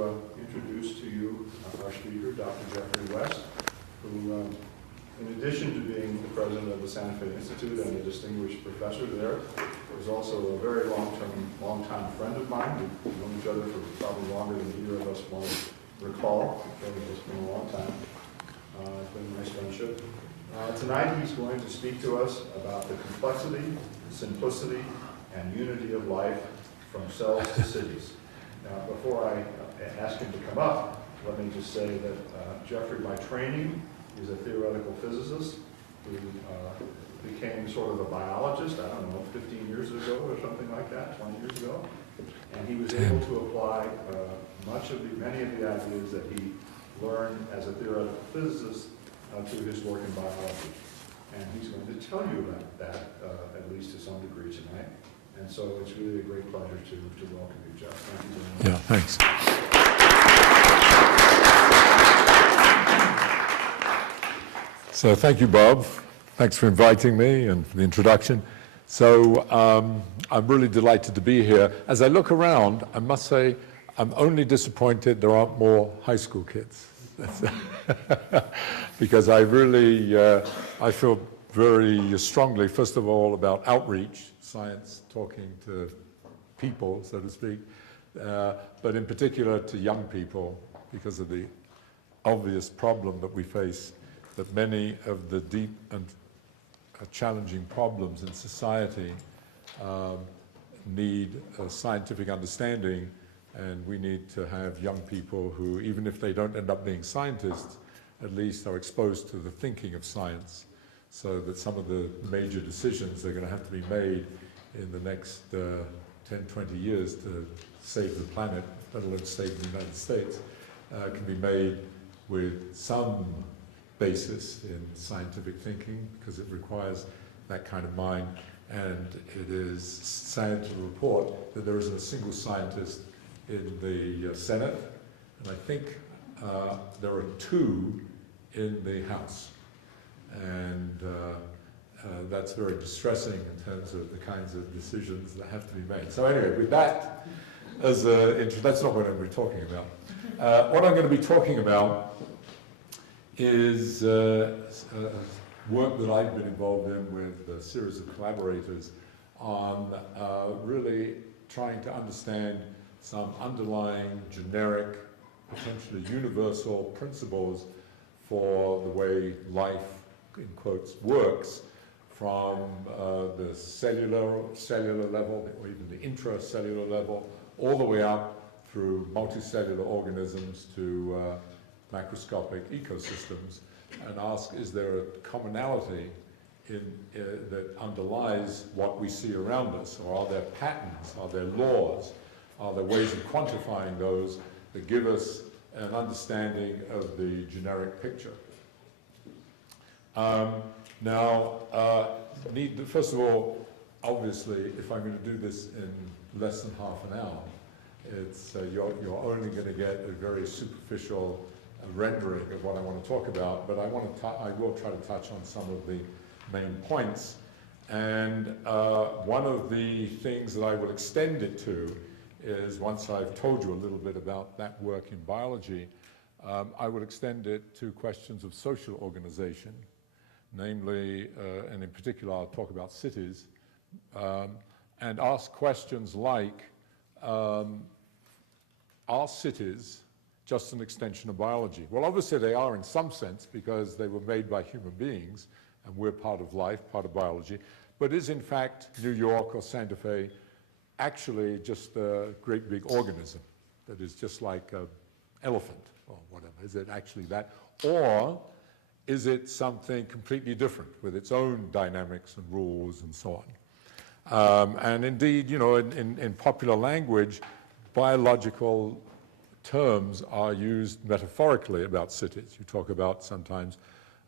Introduce to you our speaker, Dr. Geoffrey West, who, in addition to being the president of the Santa Fe Institute and a distinguished professor there, is also a very long-time friend of mine. We've known each other for probably longer than either of us want to recall. It's been a long time. It's been a nice friendship. Tonight he's going to speak to us about the complexity, simplicity, and unity of life from cells to cities. Now, before I ask him to come up, let me just say that Geoffrey, by training, is a theoretical physicist who became sort of a biologist, I don't know, 15 years ago or something like that, 20 years ago. And he was able to apply many of the ideas that he learned as a theoretical physicist to his work in biology. And he's going to tell you about that, at least to some degree tonight. And so it's really a great pleasure to welcome you, Jeff. Thank you very much. Yeah, thanks. So thank you, Bob. Thanks for inviting me and for the introduction. So I'm really delighted to be here. As I look around, I must say I'm only disappointed there aren't more high school kids. Because I really, I feel very strongly, first of all, about outreach, science talking to people, so to speak, but in particular to young people because of the obvious problem that we face, that many of the deep and challenging problems in society need a scientific understanding, and we need to have young people who, even if they don't end up being scientists, at least are exposed to the thinking of science, so that some of the major decisions that are going to have to be made in the next 10, 20 years to save the planet, let alone save the United States, can be made with some basis in scientific thinking, because it requires that kind of mind. And it is sad to report that there isn't a single scientist in the Senate, and I think there are 2 in the House. And that's very distressing in terms of the kinds of decisions that have to be made. So anyway, with that as an intro, that's not what I'm going to be talking about. What I'm going to be talking about is work that I've been involved in with a series of collaborators on really trying to understand some underlying generic, potentially universal principles for the way life, in quotes, works from the cellular level, or even the intracellular level, all the way up through multicellular organisms to macroscopic ecosystems, and ask, is there a commonality that underlies what we see around us, or are there patterns, are there laws, are there ways of quantifying those that give us an understanding of the generic picture? First of all, obviously, if I'm going to do this in less than half an hour, it's you're only going to get a very superficial rendering of what I want to talk about, but I will try to touch on some of the main points. And one of the things that I will extend it to is, once I've told you a little bit about that work in biology, I will extend it to questions of social organization, namely, and in particular I'll talk about cities, and ask questions like, are cities just an extension of biology? Well, obviously they are in some sense, because they were made by human beings, and we're part of life, part of biology. But is in fact New York or Santa Fe actually just a great big organism that is just like an elephant or whatever? Is it actually that? Or is it something completely different with its own dynamics and rules and so on? And indeed, you know, in popular language, biological terms are used metaphorically about cities. You talk about sometimes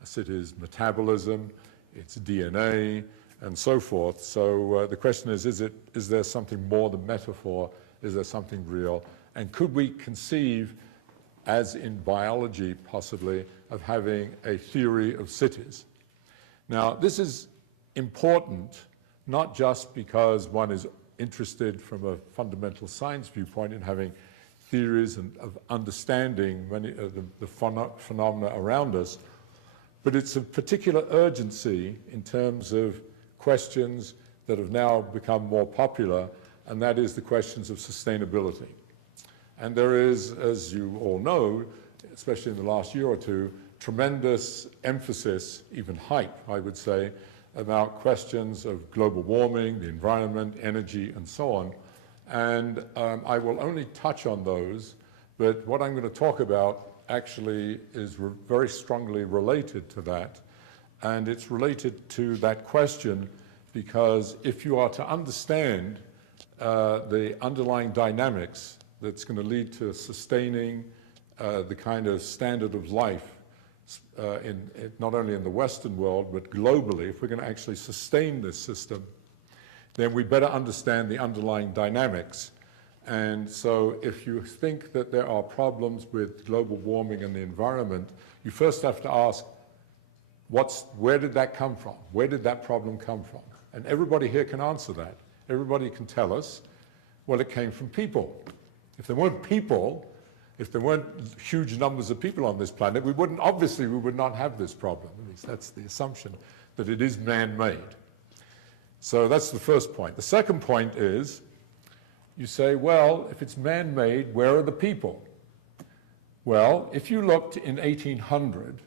a city's metabolism, its DNA, and so forth. So the question is there something more than metaphor? Is there something real? And could we conceive, as in biology possibly, of having a theory of cities? Now, this is important, not just because one is interested from a fundamental science viewpoint in having theories and of understanding many of the phenomena around us, but it's a particular urgency in terms of questions that have now become more popular, and that is the questions of sustainability. And there is, as you all know, especially in the last year or two, tremendous emphasis, even hype, I would say, about questions of global warming, the environment, energy, and so on. And I will only touch on those, but what I'm going to talk about actually is very strongly related to that. And it's related to that question because if you are to understand the underlying dynamics that's going to lead to sustaining the kind of standard of life not only in the Western world, but globally, if we're going to actually sustain this system, then we better understand the underlying dynamics. And so if you think that there are problems with global warming and the environment, you first have to ask, where did that come from? Where did that problem come from? And everybody here can answer that. Everybody can tell us, well, it came from people. If there weren't people, if there weren't huge numbers of people on this planet, we would not have this problem. At least that's the assumption, that it is man-made. So that's the first point. The second point is, you say, well, if it's man-made, where are the people? Well, if you looked in 1800,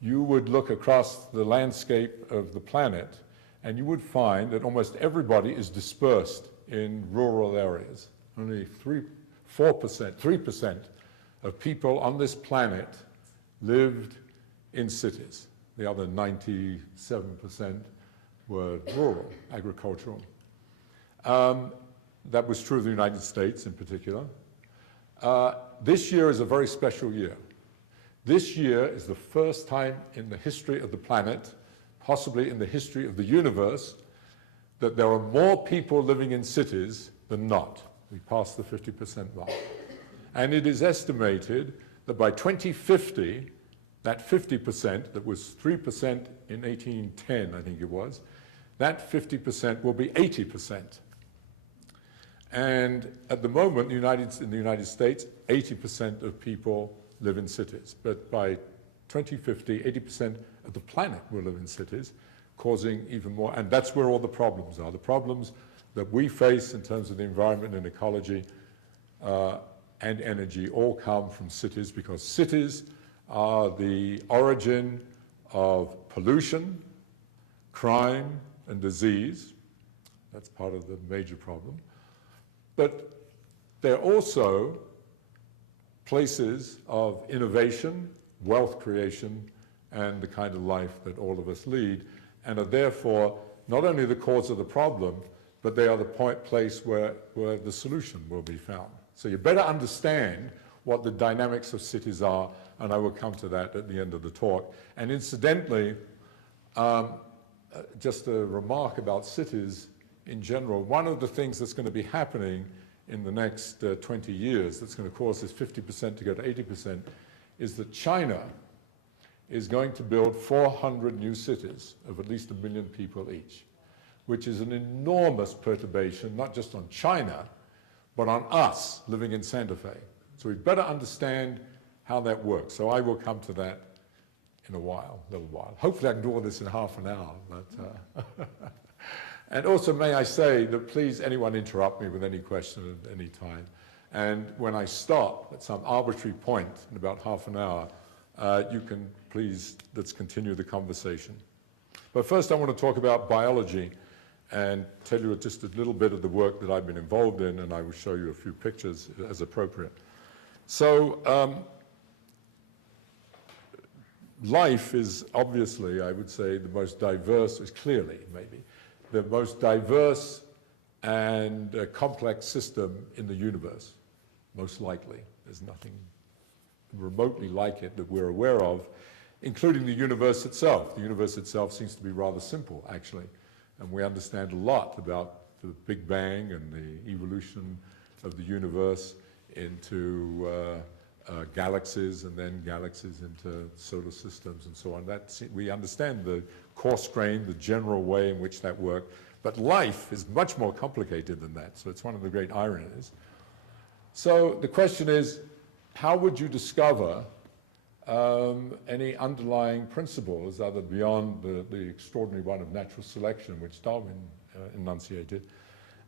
you would look across the landscape of the planet, and you would find that almost everybody is dispersed in rural areas. Only 3% of people on this planet lived in cities. The other 97% were rural, agricultural. That was true of the United States in particular. This year is a very special year. This year is the first time in the history of the planet, possibly in the history of the universe, that there are more people living in cities than not. We passed the 50% mark. And it is estimated that by 2050, that 50%, that was 3% in 1810, I think it was, that 50% will be 80%. And at the moment, in the United States, 80% of people live in cities. But by 2050, 80% of the planet will live in cities, causing even more, and that's where all the problems are. The problems that we face in terms of the environment and ecology and energy all come from cities, because cities are the origin of pollution, crime, and disease. That's part of the major problem. But they're also places of innovation, wealth creation, and the kind of life that all of us lead, and are therefore not only the cause of the problem, but they are the place where the solution will be found. So you better understand what the dynamics of cities are, and I will come to that at the end of the talk. And incidentally, just a remark about cities in general, one of the things that's going to be happening in the next 20 years that's going to cause this 50% to go to 80% is that China is going to build 400 new cities of at least 1 million people each, which is an enormous perturbation, not just on China, but on us living in Santa Fe. So we better understand how that works. So I will come to that in a little while. Hopefully I can do all this in half an hour. But, and also may I say that please anyone interrupt me with any question at any time. And when I stop at some arbitrary point in about half an hour, you can please, let's continue the conversation. But first I want to talk about biology and tell you just a little bit of the work that I've been involved in, and I will show you a few pictures as appropriate. So life is obviously, I would say, the most diverse, clearly maybe, the most diverse and complex system in the universe, most likely. There's nothing remotely like it that we're aware of, including the universe itself. The universe itself seems to be rather simple, actually. And we understand a lot about the Big Bang and the evolution of the universe into galaxies, and then galaxies into solar systems and so on. We understand the coarse-grained, the general way in which that works. But life is much more complicated than that. So it's one of the great ironies. So the question is, how would you discover any underlying principles other beyond the extraordinary one of natural selection, which Darwin enunciated?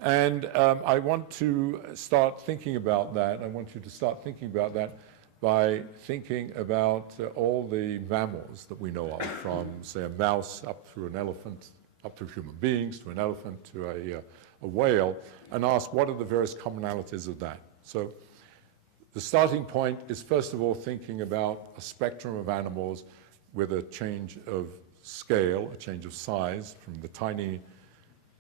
And I want to start thinking about that. I want you to start thinking about that by thinking about all the mammals that we know of, from, say, a mouse up through an elephant, up through human beings, to an elephant, to a whale, and ask what are the various commonalities of that. So the starting point is, first of all, thinking about a spectrum of animals with a change of scale, a change of size, from the tiny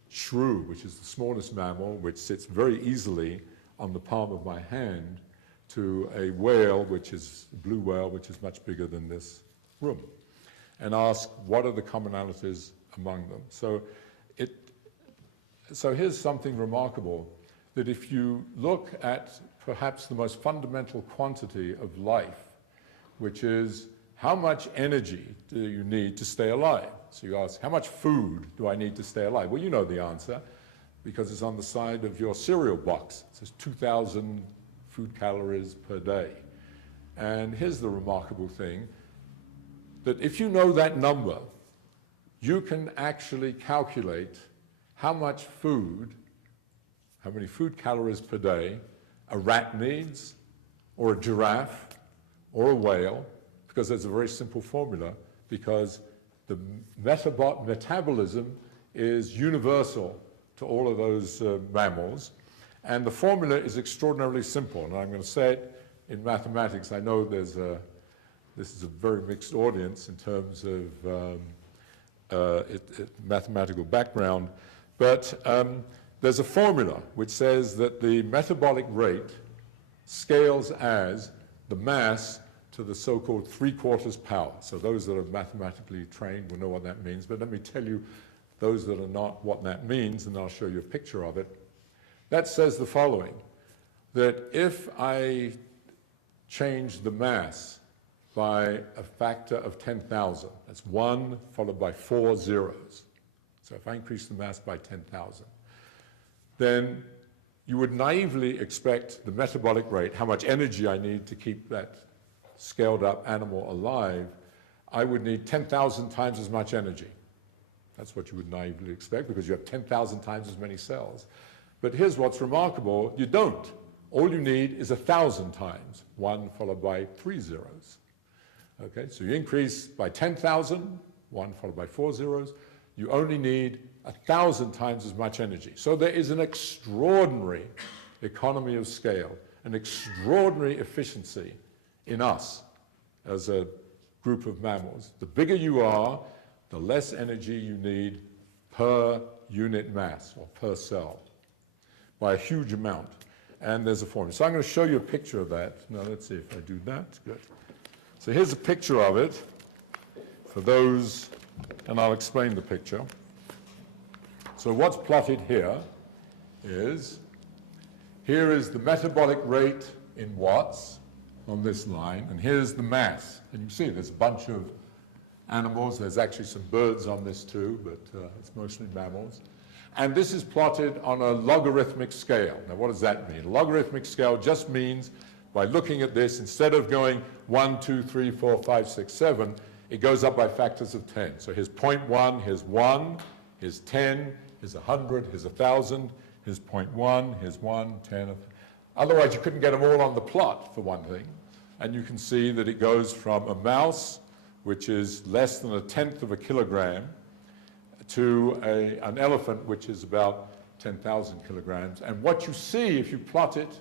shrew, which is the smallest mammal, which sits very easily on the palm of my hand, to a whale, which is a blue whale, which is much bigger than this room, and ask what are the commonalities among them. So here's something remarkable, that if you look at perhaps the most fundamental quantity of life, which is how much energy do you need to stay alive? So you ask, how much food do I need to stay alive? Well, you know the answer, because it's on the side of your cereal box. It says 2,000 food calories per day. And here's the remarkable thing, that if you know that number, you can actually calculate how much food, how many food calories per day a rat needs, or a giraffe, or a whale, because there's a very simple formula, because the metabolism is universal to all of those mammals. And the formula is extraordinarily simple, and I'm going to say it in mathematics. I know this is a very mixed audience in terms of mathematical background, but there's a formula which says that the metabolic rate scales as the mass to the so-called 3/4 power. So those that are mathematically trained will know what that means, but let me tell you, those that are not, what that means, and I'll show you a picture of it. That says the following, that if I change the mass by a factor of 10,000, that's 1 followed by 4 zeros. So if I increase the mass by 10,000, then you would naively expect the metabolic rate, how much energy I need to keep that scaled up animal alive, I would need 10,000 times as much energy. That's what you would naively expect, because you have 10,000 times as many cells. But here's what's remarkable, you don't. All you need is 1,000 times, 1 followed by 3 zeros. Okay, so you increase by 10,000, 1 followed by 4 zeros, you only need 1,000 times as much energy. So there is an extraordinary economy of scale, an extraordinary efficiency in us as a group of mammals. The bigger you are, the less energy you need per unit mass or per cell, by a huge amount. And there's a formula. So I'm going to show you a picture of that. Now let's see if I do that. Good. So here's a picture of it for those, and I'll explain the picture. So what's plotted here is the metabolic rate in watts on this line, and here's the mass. And you can see there's a bunch of animals. There's actually some birds on this too, but it's mostly mammals. And this is plotted on a logarithmic scale. Now, what does that mean? A logarithmic scale just means, by looking at this, instead of going 1, 2, 3, 4, 5, 6, 7, it goes up by factors of 10. So here's 0.1, here's 1, here's 10, here's 100, here's 1,000, here's 0.1, here's 1, 10. Otherwise, you couldn't get them all on the plot, for one thing. And you can see that it goes from a mouse, which is less than 1/10 of a kilogram, to an elephant, which is about 10,000 kilograms. And what you see if you plot it,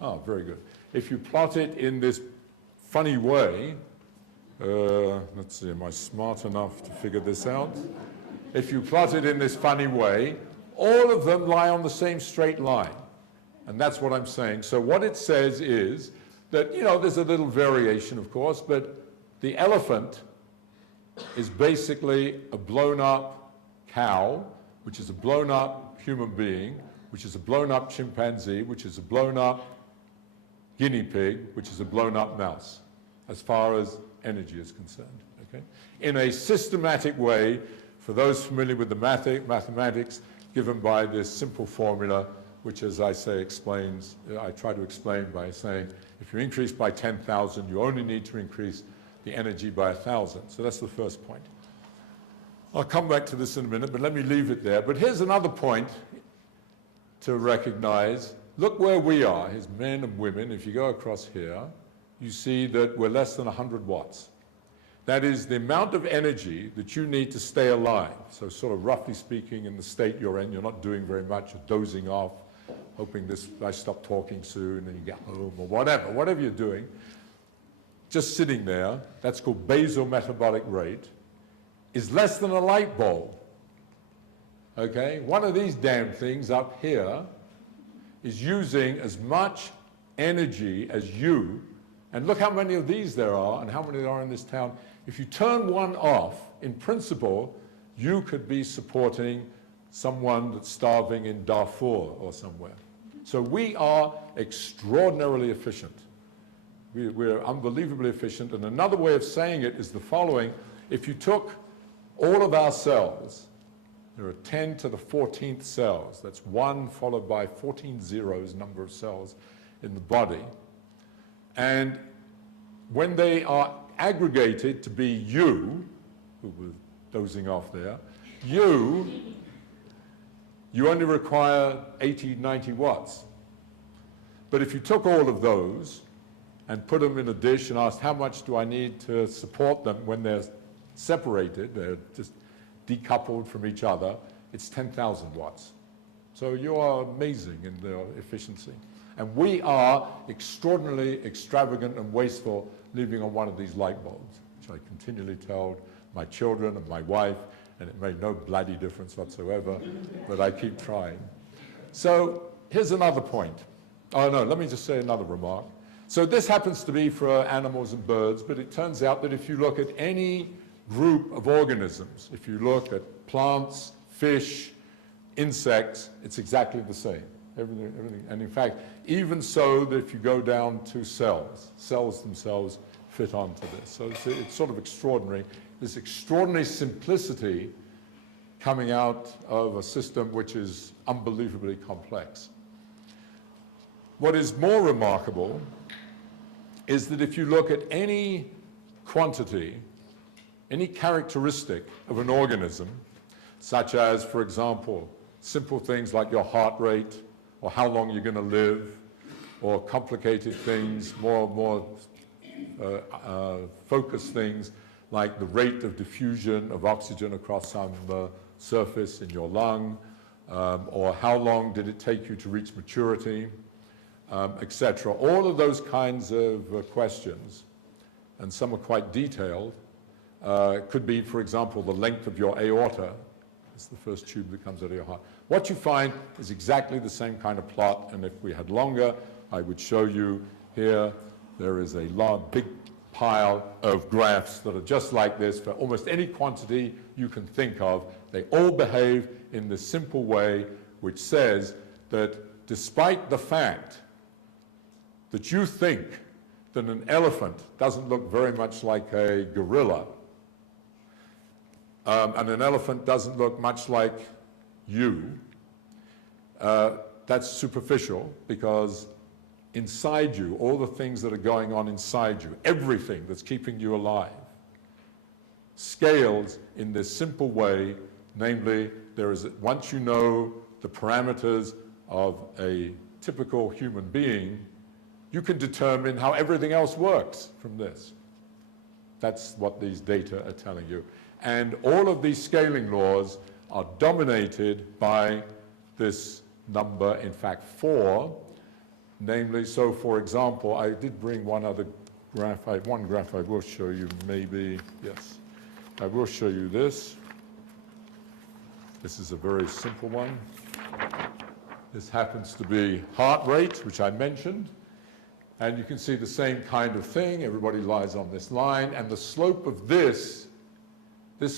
oh, very good. If you plot it in this funny way, let's see, am I smart enough to figure this out? If you plot it in this funny way, all of them lie on the same straight line. And that's what I'm saying. So what it says is that, you know, there's a little variation, of course, but the elephant is basically a blown-up cow, which is a blown-up human being, which is a blown-up chimpanzee, which is a blown-up guinea pig, which is a blown-up mouse, as far as energy is concerned. Okay? In a systematic way, for those familiar with the mathematics, given by this simple formula, which, as I say, explains, I try to explain by saying, if you increase by 10,000, you only need to increase the energy by 1,000. So that's the first point. I'll come back to this in a minute, but let me leave it there. But here's another point to recognize. Look where we are, as men and women. If you go across here, you see that we're less than 100 watts. That is the amount of energy that you need to stay alive. So sort of roughly speaking, in the state you're in, you're not doing very much, you're dozing off, hoping I stop talking soon and you get home or whatever you're doing. Just sitting there, that's called basal metabolic rate, is less than a light bulb. Okay? One of these damn things up here is using as much energy as you, and look how many of these there are and how many there are in this town. If you turn one off, in principle, you could be supporting someone that's starving in Darfur or somewhere. So we are extraordinarily efficient. We're unbelievably efficient. And another way of saying it is the following. If you took all of our cells, there are 10 to the 14th cells. That's 1 followed by 14 zeros number of cells in the body. And when they are aggregated to be you, who was dozing off there, you only require 80, 90 watts. But if you took all of those and put them in a dish and asked how much do I need to support them when they're separated, they're just decoupled from each other, it's 10,000 watts. So you are amazing in their efficiency. And we are extraordinarily extravagant and wasteful living on one of these light bulbs, which I continually tell my children and my wife, and it made no bloody difference whatsoever, but I keep trying. So here's another point. Oh no, let me just say another remark. So this happens to be for animals and birds, but it turns out that if you look at any group of organisms, if you look at plants, fish, insects, it's exactly the same. Everything. And in fact, even so that if you go down to cells themselves fit onto this. So it's sort of extraordinary, this extraordinary simplicity coming out of a system which is unbelievably complex. What is more remarkable is that if you look at any quantity, any characteristic of an organism, such as, for example, simple things like your heart rate, or how long you're going to live, or complicated things, more focused things, like the rate of diffusion of oxygen across some surface in your lung, or how long did it take you to reach maturity, etc. All of those kinds of questions, and some are quite detailed, could be, for example, the length of your aorta. It's the first tube that comes out of your heart. What you find is exactly the same kind of plot, and if we had longer, I would show you here. There is a big pile of graphs that are just like this for almost any quantity you can think of. They all behave in this simple way, which says that despite the fact that you think that an elephant doesn't look very much like a gorilla, and an elephant doesn't look much like you, that's superficial, because inside you, all the things that are going on inside you, everything that's keeping you alive, scales in this simple way, namely, once you know the parameters of a typical human being, you can determine how everything else works from this. That's what these data are telling you. And all of these scaling laws are dominated by this number, in fact 4, namely, so for example, I did bring one other graph, one graph I will show you maybe, yes. I will show you this. This is a very simple one. This happens to be heart rate, which I mentioned. And you can see the same kind of thing. Everybody lies on this line. And the slope of this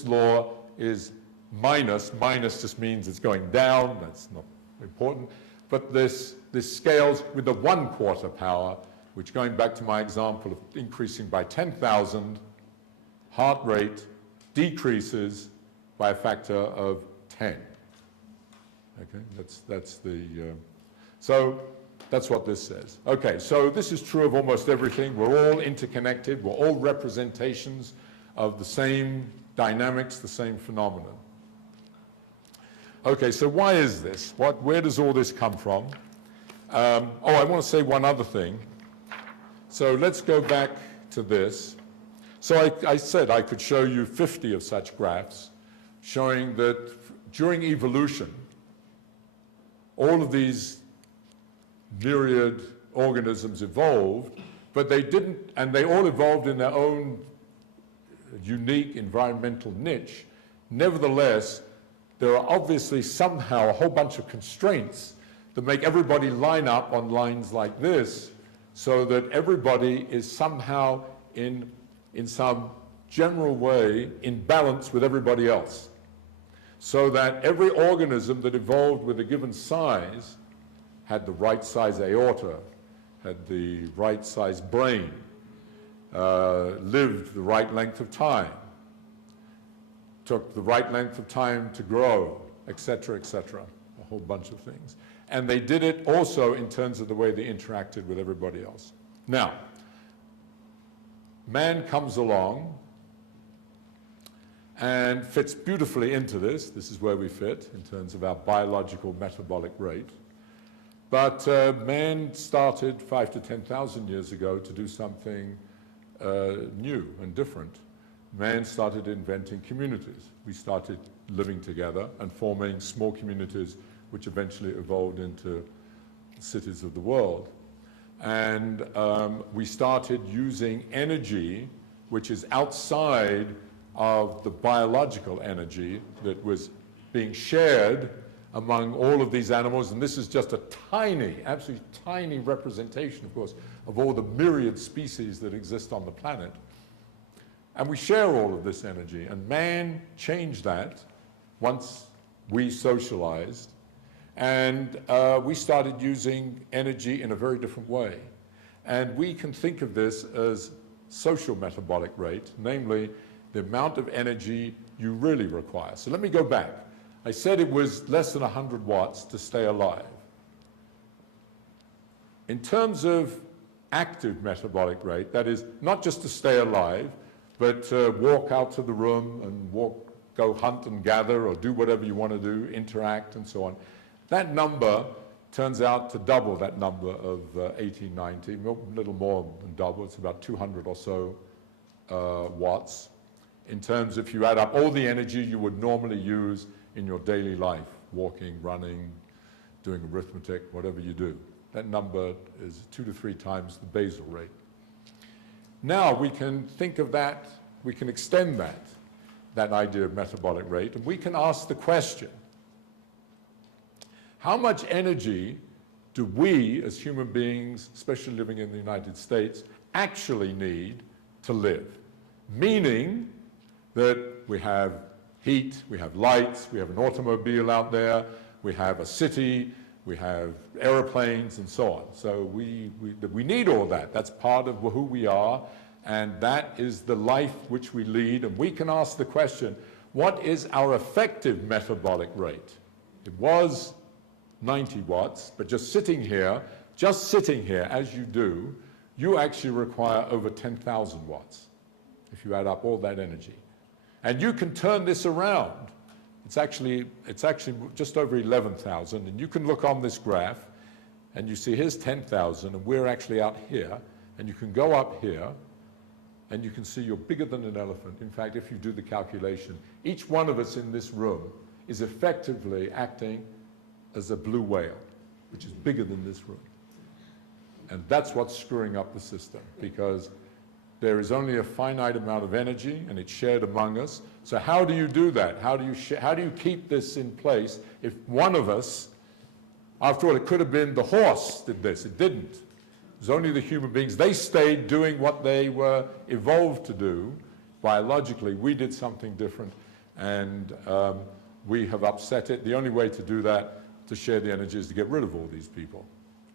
law is minus. Minus just means it's going down. That's not important. But this scales with the 1/4 power, which, going back to my example of increasing by 10,000, heart rate decreases by a factor of 10. Okay, that's the. So that's what this says. Okay, so this is true of almost everything. We're all interconnected. We're all representations of the same dynamics, the same phenomenon. Okay, so why is this? Where does all this come from? I want to say one other thing. So let's go back to this. So I said I could show you 50 of such graphs showing that during evolution, all of these myriad organisms evolved, but they didn't, and they all evolved in their own unique environmental niche. Nevertheless, there are obviously somehow a whole bunch of constraints that make everybody line up on lines like this, so that everybody is somehow in some general way in balance with everybody else. So that every organism that evolved with a given size had the right size aorta, had the right size brain, lived the right length of time, took the right length of time to grow, etc., a whole bunch of things. And they did it also in terms of the way they interacted with everybody else. Now, man comes along and fits beautifully into this. This is where we fit in terms of our biological metabolic rate. But man started 5,000 to 10,000 years ago to do something new and different. Man started inventing communities. We started living together and forming small communities which eventually evolved into cities of the world. And we started using energy which is outside of the biological energy that was being shared among all of these animals. And this is just a tiny, absolutely tiny representation, of course, of all the myriad species that exist on the planet. And we share all of this energy. And man changed that once we socialized. And we started using energy in a very different way. And we can think of this as social metabolic rate, namely the amount of energy you really require. So let me go back. I said it was less than 100 watts to stay alive. In terms of active metabolic rate, that is not just to stay alive, but walk out to the room and go hunt and gather or do whatever you want to do, interact and so on. That number turns out to double that number of 1890, a little more than double. It's about 200 or so watts. In terms, if you add up all the energy you would normally use in your daily life, walking, running, doing arithmetic, whatever you do. That number is 2 to 3 times the basal rate. Now we can think of that, we can extend that idea of metabolic rate, and we can ask the question, how much energy do we as human beings, especially living in the United States, actually need to live? Meaning that we have heat, we have lights, we have an automobile out there, we have a city, we have airplanes and so on. So we need all that. That's part of who we are, and that is the life which we lead. And we can ask the question, what is our effective metabolic rate? It was 90 watts, but just sitting here as you do, you actually require over 10,000 watts if you add up all that energy. And you can turn this around. It's actually just over 11,000, and you can look on this graph, and you see here's 10,000, and we're actually out here, and you can go up here, and you can see you're bigger than an elephant. In fact, if you do the calculation, each one of us in this room is effectively acting as a blue whale, which is bigger than this room. And that's what's screwing up the system, because there is only a finite amount of energy, and it's shared among us. So how do you do that? How do you keep this in place if one of us, after all, it could have been the horse did this, it didn't. It was only the human beings. They stayed doing what they were evolved to do biologically. We did something different, and we have upset it. The only way to do that, to share the energy, is to get rid of all these people,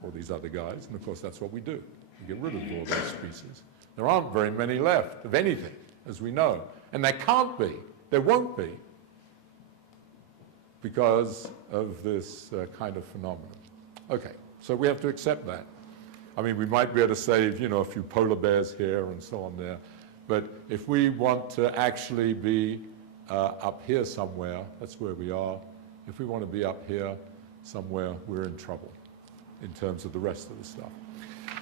all these other guys, and of course that's what we do. We get rid of all those species. There aren't very many left of anything, as we know. And there can't be, there won't be, because of this kind of phenomenon. Okay, So we have to accept that. I mean, we might be able to save, you know, a few polar bears here and so on there. But if we want to actually be up here somewhere, that's where we are. If we want to be up here somewhere, we're in trouble in terms of the rest of the stuff.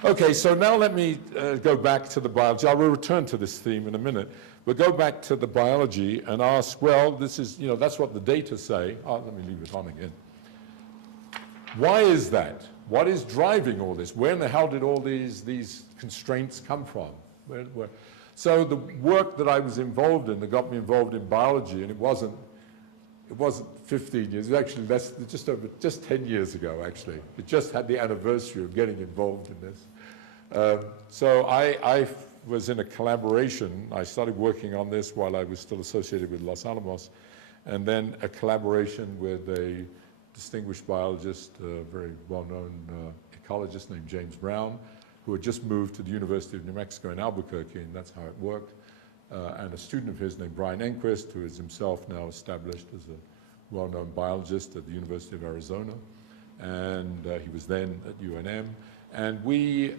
Okay, so now let me go back to the biology. I will return to this theme in a minute. But go back to the biology and ask, well, this is, you know, that's what the data say. Oh, let me leave it on again. Why is that? What is driving all this? Where in the hell did all these constraints come from? So the work that I was involved in, that got me involved in biology, and it wasn't 15 years, it was actually just 10 years ago, actually. It just had the anniversary of getting involved in this. So I was in a collaboration. I started working on this while I was still associated with Los Alamos, and then a collaboration with a distinguished biologist, a very well-known ecologist named James Brown, who had just moved to the University of New Mexico in Albuquerque, and that's how it worked, and a student of his named Brian Enquist, who is himself now established as a well-known biologist at the University of Arizona, and he was then at UNM. And we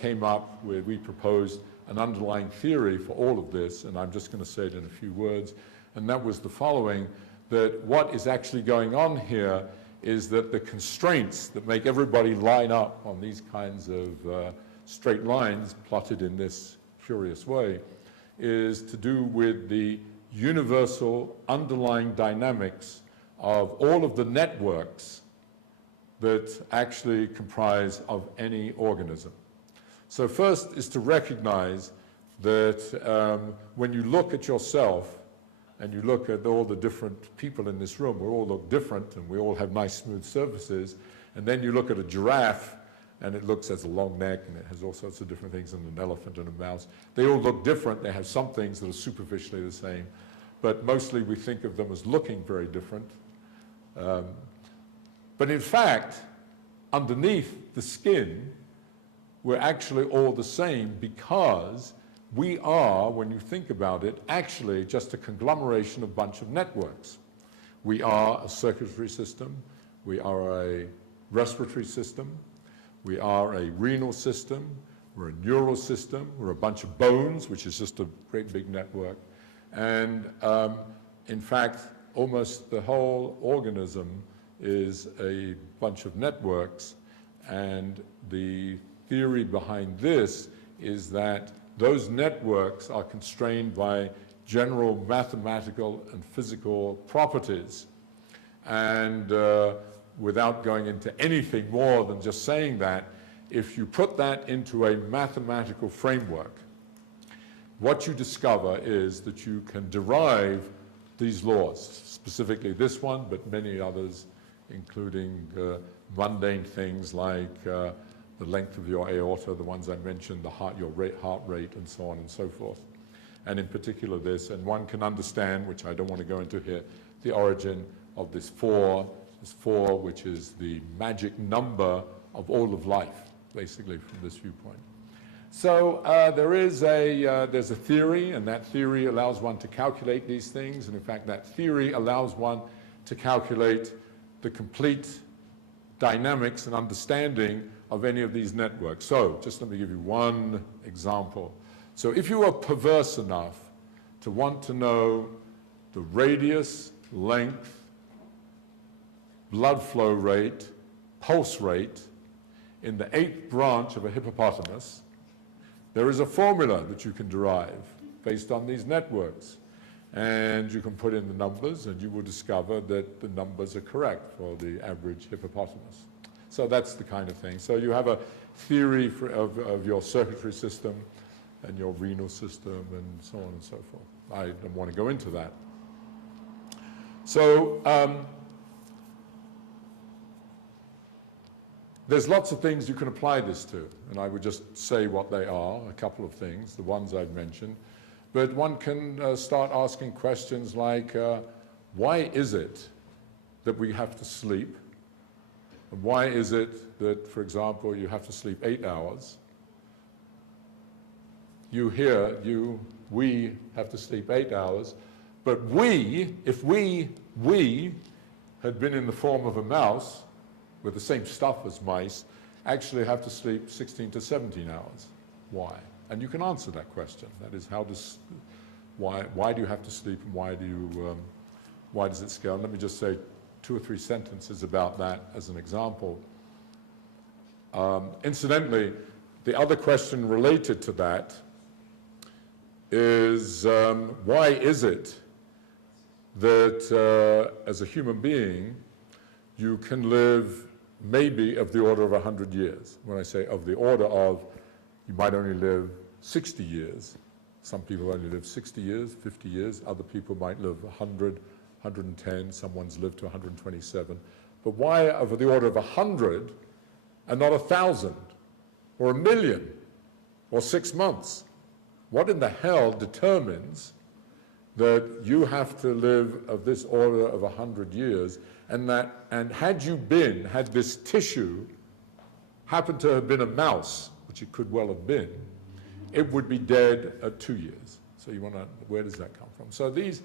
came up with, we proposed an underlying theory for all of this, and I'm just going to say it in a few words, and that was the following, that what is actually going on here is that the constraints that make everybody line up on these kinds of straight lines plotted in this curious way is to do with the universal underlying dynamics of all of the networks that actually comprise of any organism. So first is to recognize that when you look at yourself and you look at all the different people in this room, we all look different and we all have nice smooth surfaces, and then you look at a giraffe and it looks as a long neck and it has all sorts of different things, and an elephant and a mouse. They all look different. They have some things that are superficially the same, but mostly we think of them as looking very different. But in fact, underneath the skin, we're actually all the same, because we are, when you think about it, actually just a conglomeration of a bunch of networks. We are a circulatory system, we are a respiratory system, we are a renal system, we're a neural system, we're a bunch of bones, which is just a great big network. And in fact, almost the whole organism is a bunch of networks, and the theory behind this is that those networks are constrained by general mathematical and physical properties. And without going into anything more than just saying that, if you put that into a mathematical framework, what you discover is that you can derive these laws, specifically this one, but many others, including mundane things like the length of your aorta, the ones I mentioned, your heart rate, and so on and so forth. And in particular this, and one can understand, which I don't want to go into here, the origin of this 4, which is the magic number of all of life, basically, from this viewpoint. So there's a theory, and that theory allows one to calculate these things, and in fact that theory allows one to calculate the complete dynamics and understanding of any of these networks. So just let me give you one example. So if you are perverse enough to want to know the radius, length, blood flow rate, pulse rate in the 8th branch of a hippopotamus, there is a formula that you can derive based on these networks. And you can put in the numbers and you will discover that the numbers are correct for the average hippopotamus. So that's the kind of thing. So you have a theory of your circulatory system and your renal system and so on and so forth. I don't want to go into that. So there's lots of things you can apply this to, and I would just say what they are, a couple of things, the ones I've mentioned. But one can start asking questions like, why is it that we have to sleep? And why is it that, for example, you have to sleep 8 hours? We have to sleep 8 hours, but if we had been in the form of a mouse, with the same stuff as mice, actually have to sleep 16 to 17 hours. Why? And you can answer that question. That is, why do you have to sleep, and why does it scale? Let me just say 2 or 3 sentences about that as an example. Incidentally, the other question related to that is, why is it that as a human being, you can live maybe of the order of 100 years? When I say of the order of, you might only live 60 years. Some people only live 60 years, 50 years. Other people might live 100, 110. Someone's lived to 127. But why of the order of 100 and not 1,000 or 1,000,000 or 6 months? What in the hell determines that you have to live of this order of 100 years, and had this tissue happened to have been a mouse, which it could well have been, it would be dead at 2 years. So you want to, where does that come from? So these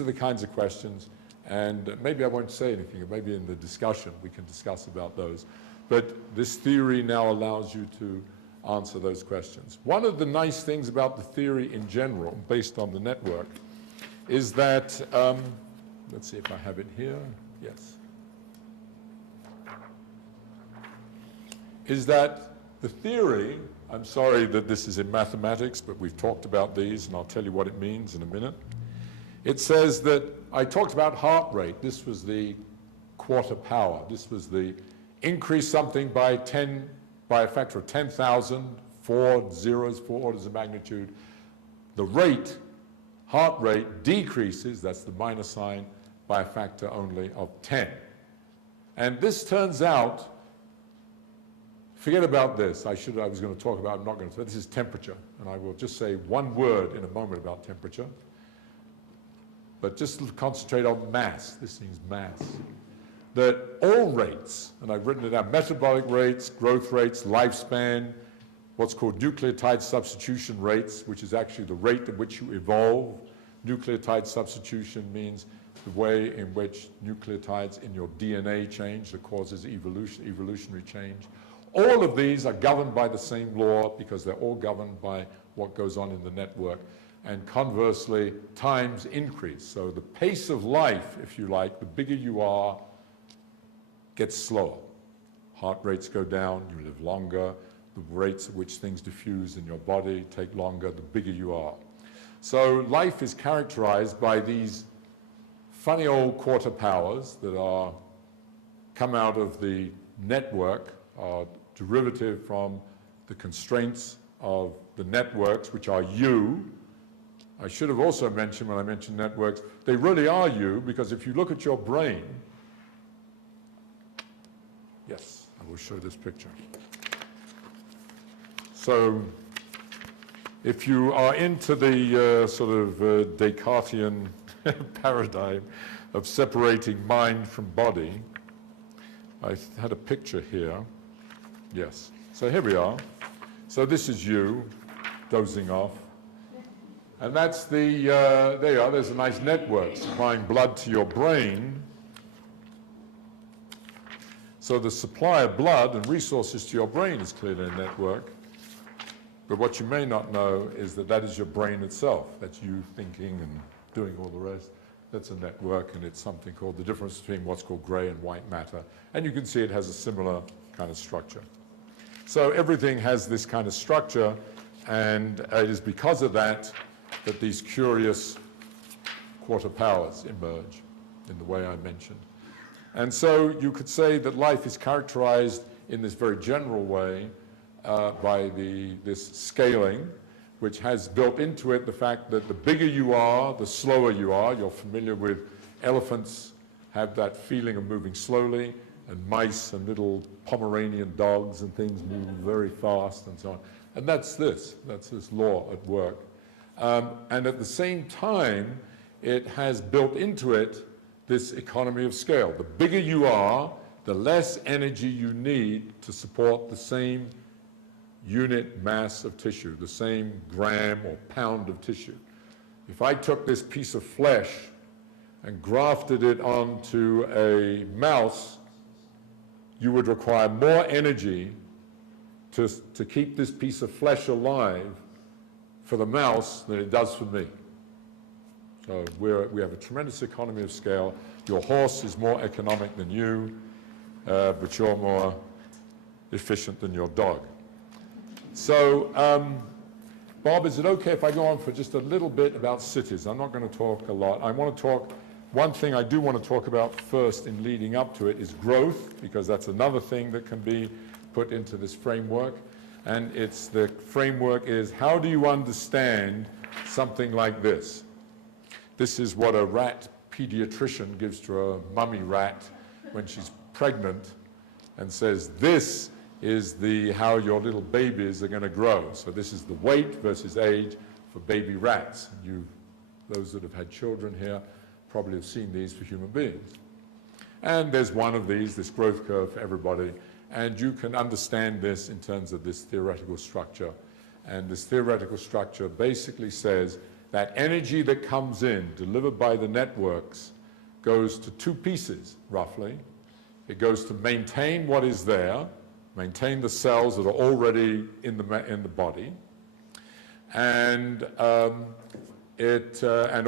are the kinds of questions, and maybe I won't say anything, or maybe in the discussion we can discuss about those. But this theory now allows you to answer those questions. One of the nice things about the theory in general, based on the network, is that, let's see if I have it here, yes, is that the theory, I'm sorry that this is in mathematics, but we've talked about these, and I'll tell you what it means in a minute. It says that, I talked about heart rate. This was the quarter power. This was the increase something by a factor of 10,000, 4 zeros, 4 orders of magnitude. The rate, heart rate, decreases, that's the minus sign, by a factor only of 10. And this turns out, forget about this. I was going to talk about, I'm not going to. This is temperature, and I will just say one word in a moment about temperature. But just concentrate on mass. This means mass. That all rates, and I've written it down, metabolic rates, growth rates, lifespan, what's called nucleotide substitution rates, which is actually the rate at which you evolve. Nucleotide substitution means the way in which nucleotides in your DNA change that causes evolutionary change. All of these are governed by the same law because they're all governed by what goes on in the network. And conversely, times increase. So the pace of life, if you like, the bigger you are, gets slower. Heart rates go down, you live longer. The rates at which things diffuse in your body take longer, the bigger you are. So life is characterized by these funny old quarter powers that come out of the network, are derivative from the constraints of the networks, which are you. I should have also mentioned, when I mentioned networks, they really are you, because if you look at your brain, yes, I will show this picture. So if you are into the sort of Descartesian paradigm of separating mind from body, I had a picture here. Yes. So here we are. So this is you dozing off. And that's the, there you are, there's a nice network supplying blood to your brain. So the supply of blood and resources to your brain is clearly a network. But what you may not know is that that is your brain itself. That's you thinking and doing all the rest. That's a network, and it's something called the difference between what's called gray and white matter. And you can see it has a similar kind of structure. So everything has this kind of structure, and it is because of that that these curious quarter powers emerge in the way I mentioned. And so you could say that life is characterized in this very general way by this scaling, which has built into it the fact that the bigger you are, the slower you are. You're familiar with elephants have that feeling of moving slowly, and mice and little Pomeranian dogs and things move very fast and so on. And that's this law at work. And at the same time, it has built into it this economy of scale. The bigger you are, the less energy you need to support the same unit mass of tissue, the same gram or pound of tissue. If I took this piece of flesh and grafted it onto a mouse, you would require more energy to keep this piece of flesh alive for the mouse than it does for me. So we have a tremendous economy of scale. Your horse is more economic than you, but you're more efficient than your dog. So, Bob, is it okay if I go on for just a little bit about cities? I'm not going to talk a lot. I want to talk, one thing I do want to talk about first in leading up to it is growth, because that's another thing that can be put into this framework. And the framework is, how do you understand something like this? This is what a rat pediatrician gives to a mummy rat when she's pregnant and says, this is how your little babies are going to grow. So this is the weight versus age for baby rats. Those that have had children here probably have seen these for human beings. And there's one of these, this growth curve for everybody. And you can understand this in terms of this theoretical structure. And this theoretical structure basically says that energy that comes in, delivered by the networks, goes to two pieces, roughly. It goes to maintain what is there, maintain the cells that are already in the body, and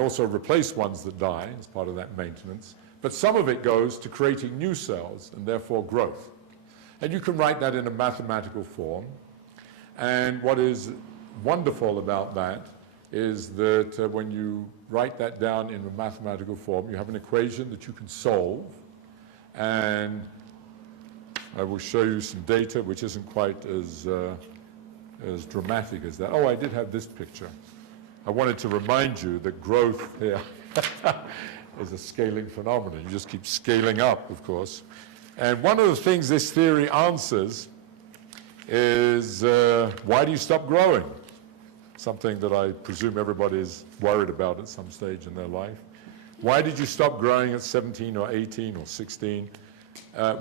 also replace ones that die as part of that maintenance. But some of it goes to creating new cells and therefore growth. And you can write that in a mathematical form. And what is wonderful about that is that when you write that down in a mathematical form, you have an equation that you can solve. And I will show you some data which isn't quite as dramatic as that. Oh, I did have this picture. I wanted to remind you that growth here is a scaling phenomenon. You just keep scaling up, of course. And one of the things this theory answers is, why do you stop growing? Something that I presume everybody is worried about at some stage in their life. Why did you stop growing at 17 or 18 or 16?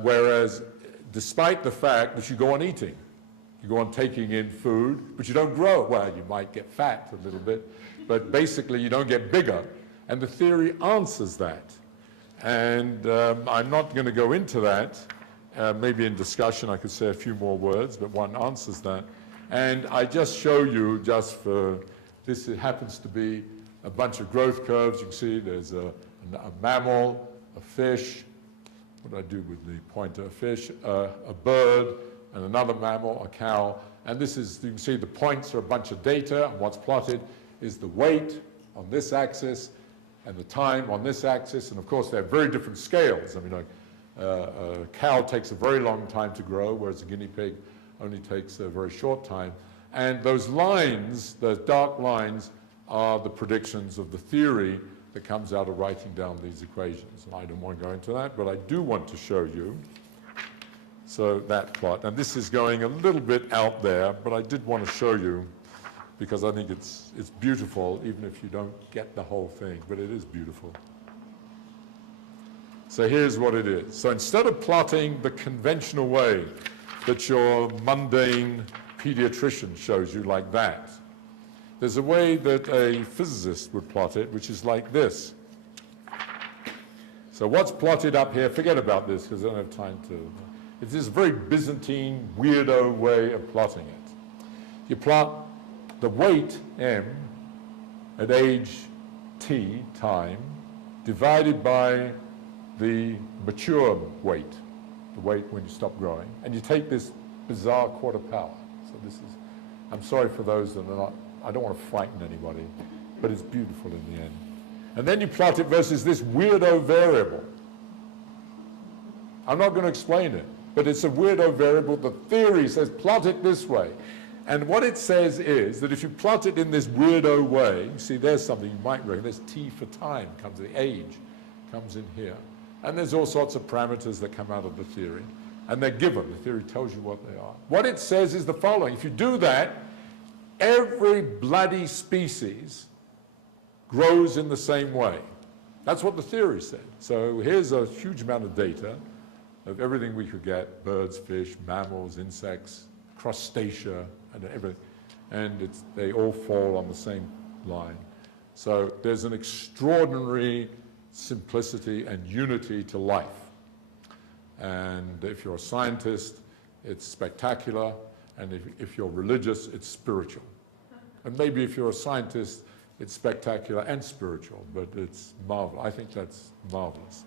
Whereas, despite the fact that you go on eating, you go on taking in food, but you don't grow. Well, you might get fat a little bit, but basically you don't get bigger. And the theory answers that. And I'm not going to go into that. Maybe in discussion I could say a few more words, but one answers that. And I just show you, just for this, it happens to be a bunch of growth curves. You can see there's a mammal, a fish. What do I do with the pointer? A fish, a bird, and another mammal, a cow. And this is, you can see the points are a bunch of data, and what's plotted is the weight on this axis and the time on this axis. And of course, they're very different scales. I mean, a cow takes a very long time to grow, whereas a guinea pig only takes a very short time. And those lines, those dark lines, are the predictions of the theory that comes out of writing down these equations. And I don't want to go into that, but I do want to show you. So that plot, and this is going a little bit out there, but I did want to show you because I think it's beautiful, even if you don't get the whole thing, but it is beautiful. So here's what it is. So instead of plotting the conventional way that your mundane pediatrician shows you like that, there's a way that a physicist would plot it, which is like this. So what's plotted up here, forget about this because I don't have time to. It's this very Byzantine, weirdo way of plotting it. You plot the weight, m, at age t, time, divided by the mature weight, the weight when you stop growing, and you take this bizarre quarter power. So this is, I'm sorry for those that are not, I don't want to frighten anybody, but it's beautiful in the end. And then you plot it versus this weirdo variable. I'm not going to explain it, but it's a weirdo variable. The theory says plot it this way. And what it says is that if you plot it in this weirdo way, you see there's something you might recognize, t for time, comes the age, comes in here. And there's all sorts of parameters that come out of the theory. And they're given. The theory tells you what they are. What it says is the following. If you do that, every bloody species grows in the same way. That's what the theory said. So here's a huge amount of data of everything we could get, birds, fish, mammals, insects, crustacea, and everything. And they all fall on the same line. So there's an extraordinary simplicity and unity to life. And if you're a scientist, it's spectacular. And if you're religious, it's spiritual. And maybe if you're a scientist, it's spectacular and spiritual, but it's marvelous. I think that's marvelous.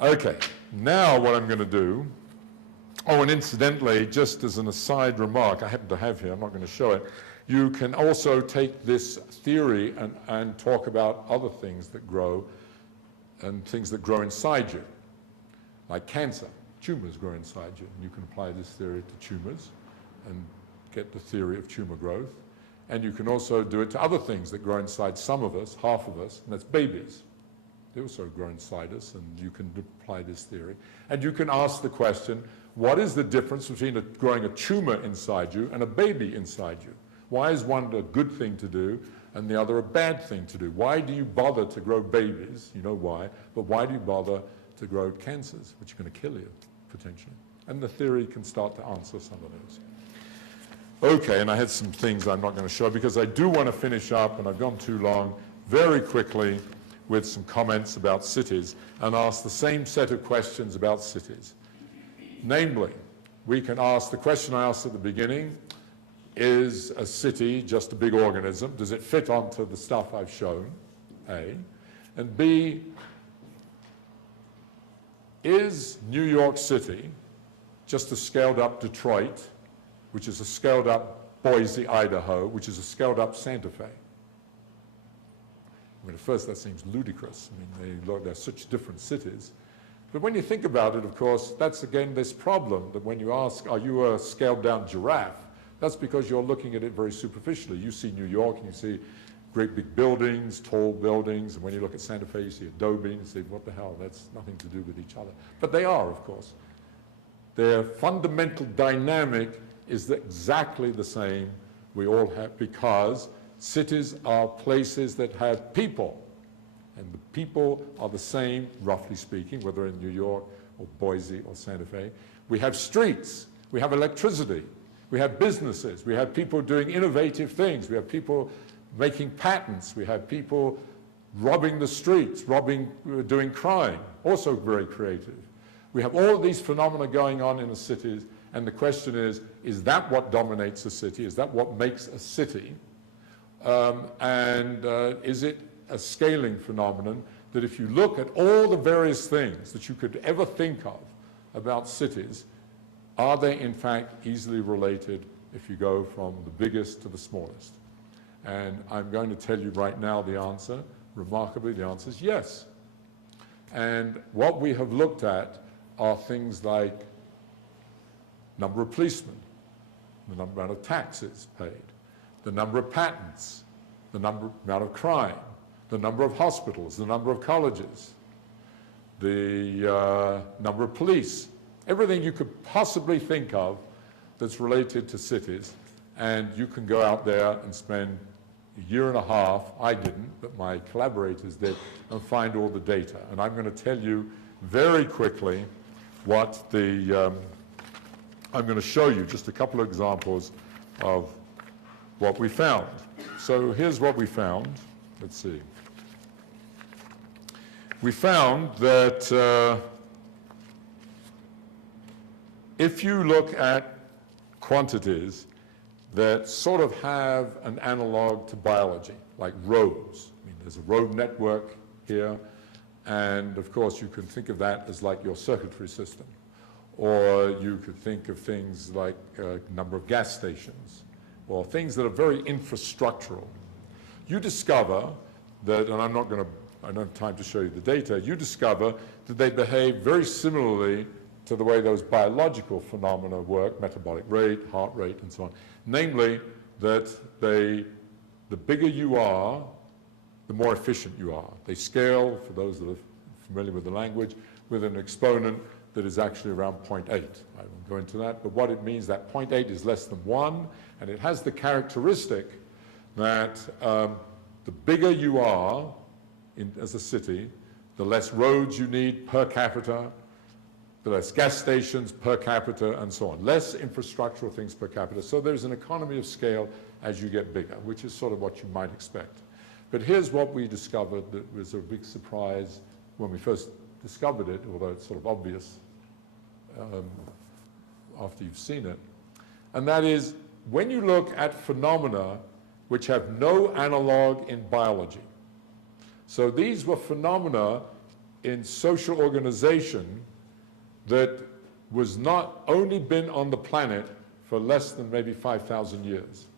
Okay, now what I'm going to do, oh, and incidentally, just as an aside remark, I happen to have here, I'm not going to show it, you can also take this theory and talk about other things that grow and things that grow inside you, like cancer. Tumors grow inside you, and you can apply this theory to tumors and get the theory of tumor growth. And you can also do it to other things that grow inside some of us, half of us, and that's babies. They also grow inside us, and you can apply this theory. And you can ask the question, what is the difference between growing a tumor inside you and a baby inside you? Why is one a good thing to do and the other a bad thing to do? Why do you bother to grow babies? You know why. But why do you bother to grow cancers, which are going to kill you, potentially? And the theory can start to answer some of those. Okay, and I had some things I'm not going to show because I do want to finish up, and I've gone too long, very quickly with some comments about cities and ask the same set of questions about cities. Namely, we can ask the question I asked at the beginning, is a city just a big organism? Does it fit onto the stuff I've shown? A. And B, is New York City just a scaled up Detroit, which is a scaled up Boise, Idaho, which is a scaled up Santa Fe? I mean, at first that seems ludicrous. I mean, they're such different cities. But when you think about it, of course, that's again this problem that when you ask, are you a scaled down giraffe? That's because you're looking at it very superficially. You see New York and you see great big buildings, tall buildings, and when you look at Santa Fe, you see Adobe and you say, what the hell, that's nothing to do with each other. But they are, of course. Their fundamental dynamic is exactly the same we all have, because cities are places that have people, and the people are the same, roughly speaking, whether in New York or Boise or Santa Fe. We have streets, we have electricity, we have businesses, we have people doing innovative things, we have people making patents, we have people robbing the streets, doing crime, also very creative. We have all of these phenomena going on in the cities, and the question is that what dominates a city? Is that what makes a city? Is it a scaling phenomenon that if you look at all the various things that you could ever think of about cities, are they in fact easily related if you go from the biggest to the smallest? And I'm going to tell you right now the answer. Remarkably, the answer is yes. And what we have looked at are things like number of policemen, the amount of taxes paid, the number of patents, the amount of crime, the number of hospitals, the number of colleges, the number of police, everything you could possibly think of that's related to cities. And you can go out there and spend a year and a half, I didn't, but my collaborators did, and find all the data. And I'm going to tell you very quickly what I'm going to show you just a couple of examples of what we found. So here's what we found. Let's see. We found that if you look at quantities that sort of have an analog to biology, like roads. I mean, there's a road network here, and of course you can think of that as like your circuitry system. Or you could think of things like a number of gas stations, or things that are very infrastructural. You discover that, and I don't have time to show you the data, you discover that they behave very similarly to the way those biological phenomena work, metabolic rate, heart rate, and so on. Namely, that the bigger you are, the more efficient you are. They scale, for those that are familiar with the language, with an exponent that is actually around 0.8. I won't go into that, but what it means, that 0.8 is less than 1, and it has the characteristic that the bigger you are as a city, the less roads you need per capita, the less gas stations per capita, and so on. Less infrastructural things per capita. So there's an economy of scale as you get bigger, which is sort of what you might expect. But here's what we discovered that was a big surprise when we first discovered it, although it's sort of obvious after you've seen it. And that is, when you look at phenomena which have no analog in biology. So these were phenomena in social organization that was not only been on the planet for less than maybe 5,000 years.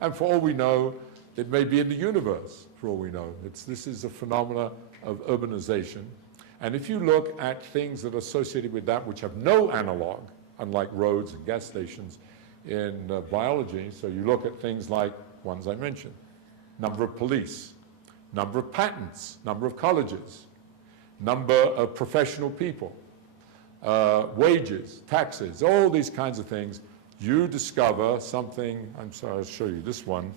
And for all we know, it may be in the universe, for all we know. This is a phenomena of urbanization. And if you look at things that are associated with that which have no analog, unlike roads and gas stations in biology, so you look at things like ones I mentioned, number of police, number of patents, number of colleges, number of professional people, wages, taxes, all these kinds of things, you discover something. I'm sorry, I'll show you this one,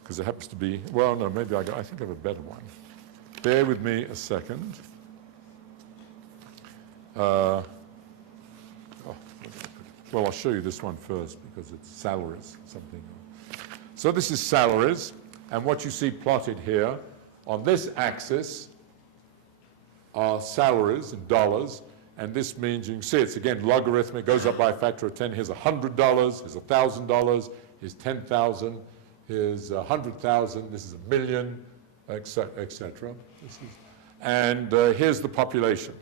because it happens to be, well, no, maybe I think I have a better one. Bear with me a second. Well, I'll show you this one first, because it's salaries, something. So this is salaries, and what you see plotted here on this axis are salaries in dollars, and this means, you can see it's again logarithmic, goes up by a factor of 10. Here's $100, here's $1,000, here's 10,000, here's 100,000, this is a million, etc. And here's the population: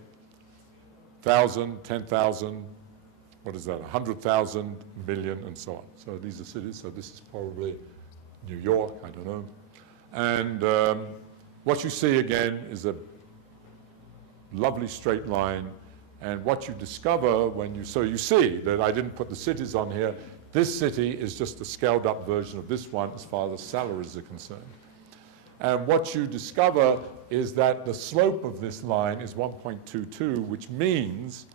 1,000, 10,000, what is that, 100,000, million, and so on. So these are cities, so this is probably New York, I don't know. And what you see again is a lovely straight line, and what you discover when you, so you see that I didn't put the cities on here. This city is just a scaled up version of this one as far as salaries are concerned. And what you discover is that the slope of this line is 1.22, which means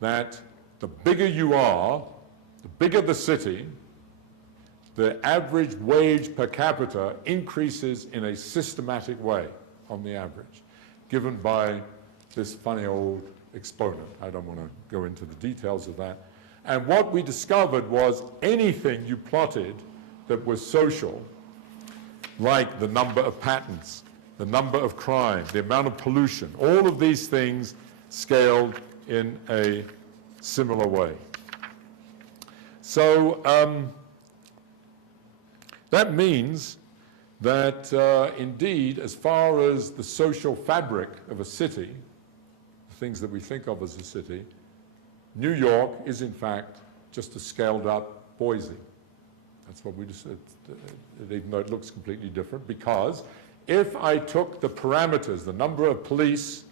that the bigger you are, the bigger the city, the average wage per capita increases in a systematic way on the average, given by this funny old exponent. I don't want to go into the details of that. And what we discovered was anything you plotted that was social, like the number of patents, the number of crime, the amount of pollution, all of these things scaled in a similar way. So that means that indeed, as far as the social fabric of a city, the things that we think of as a city, New York is in fact just a scaled up Boise. That's what we just said, even though it looks completely different, because if I took the parameters, the number of police,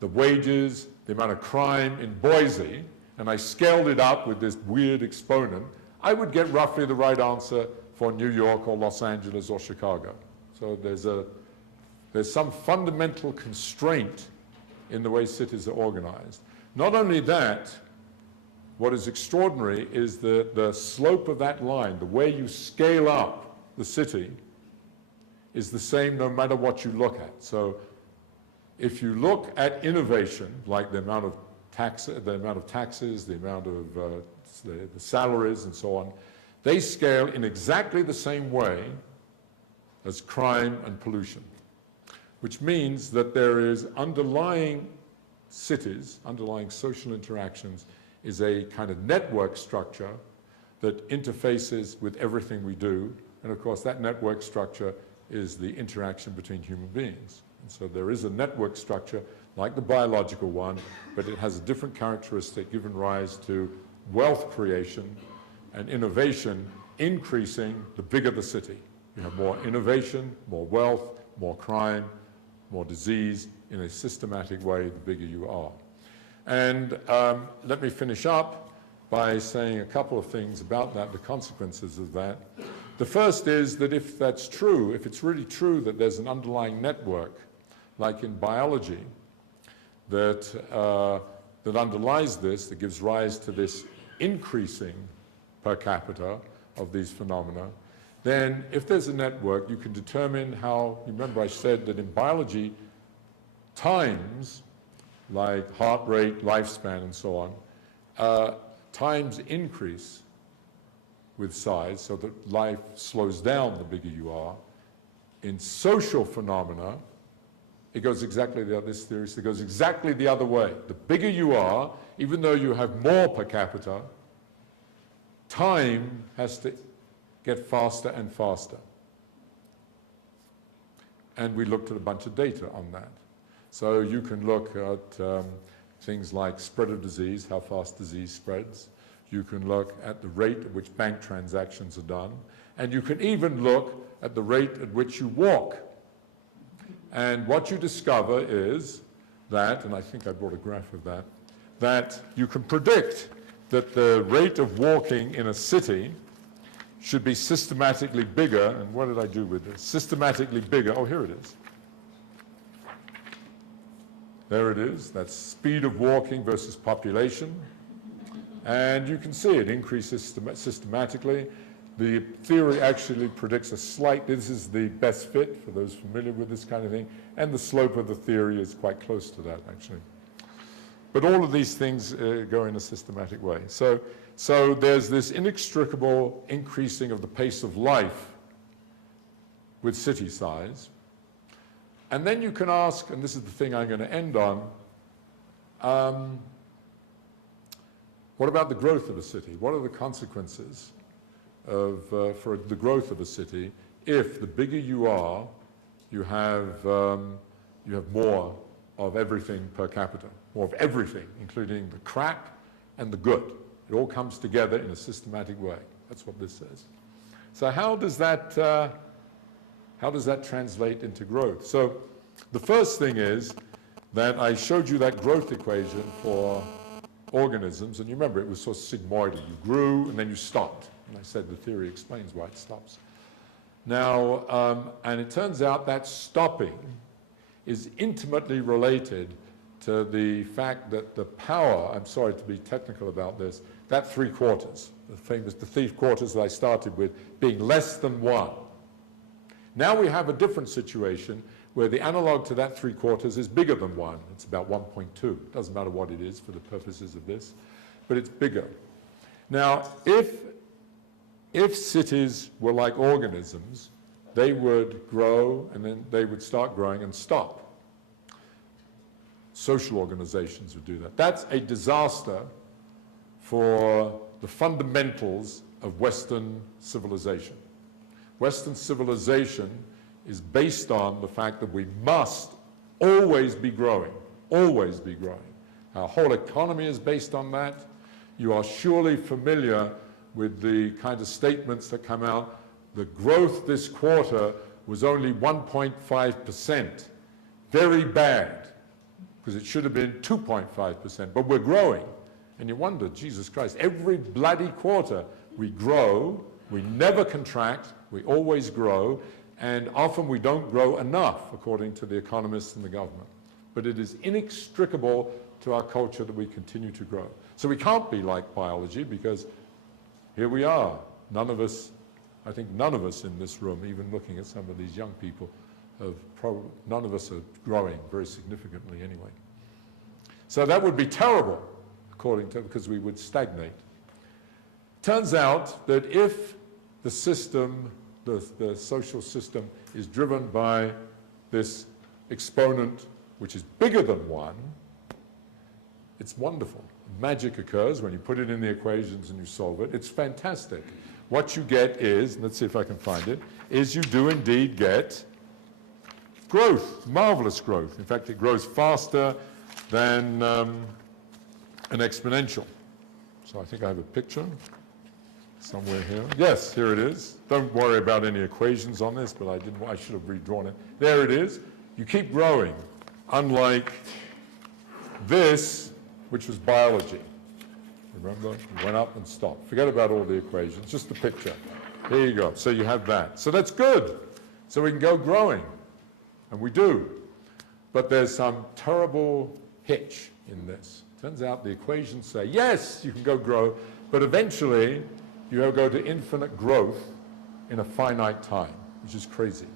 the wages, the amount of crime in Boise, and I scaled it up with this weird exponent, I would get roughly the right answer for New York or Los Angeles or Chicago. So there's some fundamental constraint in the way cities are organized. Not only that, what is extraordinary is the slope of that line, the way you scale up the city, is the same no matter what you look at. So if you look at innovation, like the amount of taxes, the amount of the salaries and so on, they scale in exactly the same way as crime and pollution, which means that there is underlying cities, underlying social interactions, is a kind of network structure that interfaces with everything we do. And of course, that network structure is the interaction between human beings. And so there is a network structure like the biological one, but it has a different characteristic, giving rise to wealth creation and innovation increasing the bigger the city. You have more innovation, more wealth, more crime, more disease in a systematic way, the bigger you are. And let me finish up by saying a couple of things about that, the consequences of that. The first is that if that's true, if it's really true that there's an underlying network, like in biology, that underlies this, that gives rise to this increasing per capita of these phenomena, then if there's a network, you can determine how, remember I said that in biology, times, like heart rate, lifespan, and so on, times increase with size, so that life slows down the bigger you are. In social phenomena, it goes exactly the other, this theory, it goes exactly the other way. The bigger you are, even though you have more per capita, time has to get faster and faster. And we looked at a bunch of data on that. So you can look at things like spread of disease, how fast disease spreads. You can look at the rate at which bank transactions are done. And you can even look at the rate at which you walk. And what you discover is that, and I think I brought a graph of that, that you can predict that the rate of walking in a city should be systematically bigger. And what did I do with this? Systematically bigger. Oh, here it is. There it is. That's speed of walking versus population. And you can see it increases systematically. The theory actually predicts a slight, this is the best fit for those familiar with this kind of thing, and the slope of the theory is quite close to that, actually. But all of these things go in a systematic way. So there's this inextricable increasing of the pace of life with city size. And then you can ask, and this is the thing I'm going to end on, what about the growth of a city? What are the consequences for the growth of a city if the bigger you are, you have more of everything per capita, more of everything, including the crap and the good. It all comes together in a systematic way. That's what this says. So how does that translate into growth? So the first thing is that I showed you that growth equation for organisms, and you remember it was sort of sigmoidal. You grew and then you stopped. And I said the theory explains why it stops. Now, and it turns out that stopping is intimately related to the fact that the power, I'm sorry to be technical about this, that 3/4, the 3/4 that I started with, being less than 1. Now we have a different situation where the analog to that 3/4 is bigger than 1. It's about 1.2. It doesn't matter what it is for the purposes of this, but it's bigger. Now, if cities were like organisms, they would grow and then they would start growing and stop. Social organizations would do that. That's a disaster for the fundamentals of Western civilization. Western civilization is based on the fact that we must always be growing, always be growing. Our whole economy is based on that. You are surely familiar with the kind of statements that come out. The growth this quarter was only 1.5%. Very bad, because it should have been 2.5%, but we're growing. And you wonder, Jesus Christ, every bloody quarter we grow, we never contract, we always grow, and often we don't grow enough, according to the economists and the government. But it is inextricable to our culture that we continue to grow. So we can't be like biology, because here we are. None of us, I think none of us in this room, even looking at some of these young people, none of us are growing very significantly anyway. So that would be terrible, because we would stagnate. Turns out that if the system, the social system, is driven by this exponent which is bigger than 1, it's wonderful. Magic occurs when you put it in the equations and you solve it. It's fantastic. What you get is, let's see if I can find it, is you do indeed get growth, marvelous growth. In fact, it grows faster than an exponential. So I think I have a picture somewhere here. Yes, here it is. Don't worry about any equations on this, but I should have redrawn it. There it is. You keep growing, unlike this, which was biology. Remember? It went up and stopped. Forget about all the equations, just the picture. Here you go. So you have that. So that's good. So we can go growing. And we do. But there's some terrible hitch in this. Turns out the equations say, yes, you can go grow, but eventually you go to infinite growth in a finite time, which is crazy.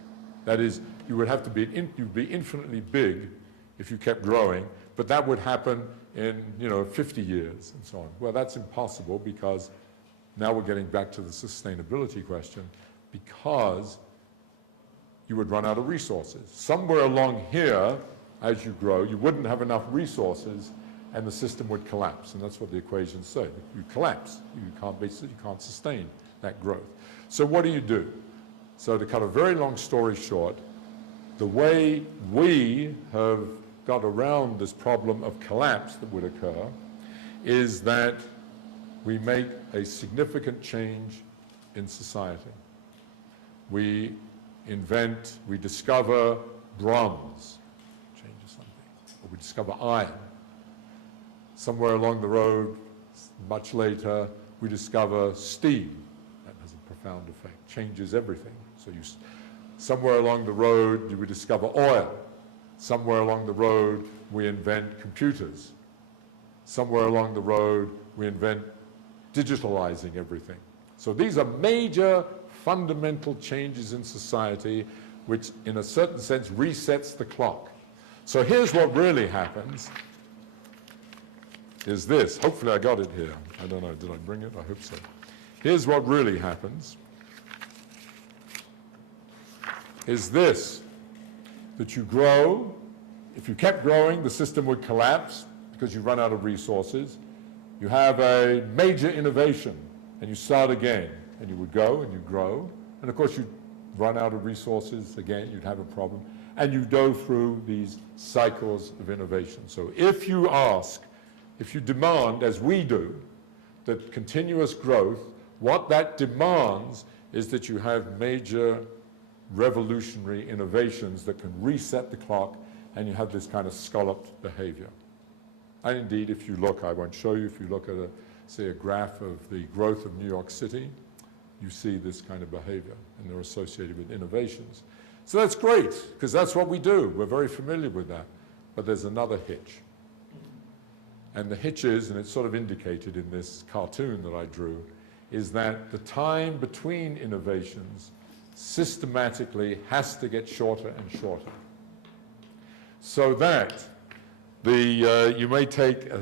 That is, you would have to be, you'd be infinitely big if you kept growing, but that would happen in, 50 years and so on. Well, that's impossible, because now we're getting back to the sustainability question, because you would run out of resources. Somewhere along here, as you grow, you wouldn't have enough resources and the system would collapse. And that's what the equations say. You collapse. You can't sustain that growth. So what do? So to cut a very long story short, the way we have got around this problem of collapse that would occur is that we make a significant change in society. We discover bronze, changes something, or we discover iron. Somewhere along the road, much later, we discover steam. That has a profound effect, changes everything. So somewhere along the road, we discover oil. Somewhere along the road, we invent computers. Somewhere along the road, we invent digitalizing everything. So these are major fundamental changes in society which in a certain sense resets the clock. So here's what really happens, is this. Hopefully I got it here. I don't know, did I bring it? I hope so. Here's what really happens, is this, that you grow. If you kept growing, the system would collapse because you run out of resources. You have a major innovation and you start again, and you would go and you grow, and of course you'd run out of resources again, you'd have a problem, and you go through these cycles of innovation. So if you demand, as we do, that continuous growth, what that demands is that you have major revolutionary innovations that can reset the clock, and you have this kind of scalloped behavior. And indeed, if you look, I won't show you, if you look at say a graph of the growth of New York City, you see this kind of behavior, and they're associated with innovations. So that's great, because that's what we do. We're very familiar with that. But there's another hitch. And the hitch is, and it's sort of indicated in this cartoon that I drew, is that the time between innovations systematically has to get shorter and shorter. So that you may take,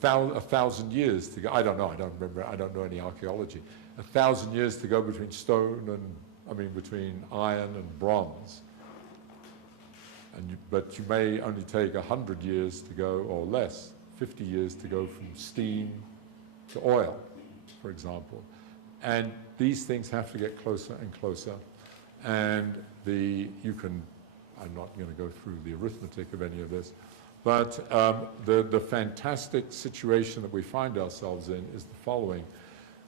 1,000 years to go. I don't know. I don't remember. I don't know any archaeology. 1,000 years to go between between iron and bronze. But you may only take 100 years to go, or less, 50 years to go from steam to oil, for example. And these things have to get closer and closer. And I'm not going to go through the arithmetic of any of this, but the fantastic situation that we find ourselves in is the following,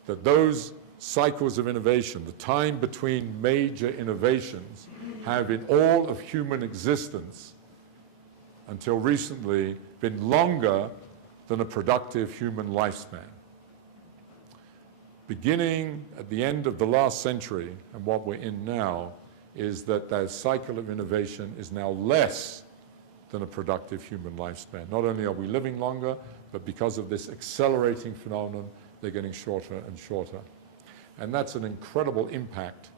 that those cycles of innovation, the time between major innovations, have in all of human existence until recently been longer than a productive human lifespan. Beginning at the end of the last century, and what we're in now, is that cycle of innovation is now less than a productive human lifespan. Not only are we living longer, but because of this accelerating phenomenon, they're getting shorter and shorter. And that's an incredible impact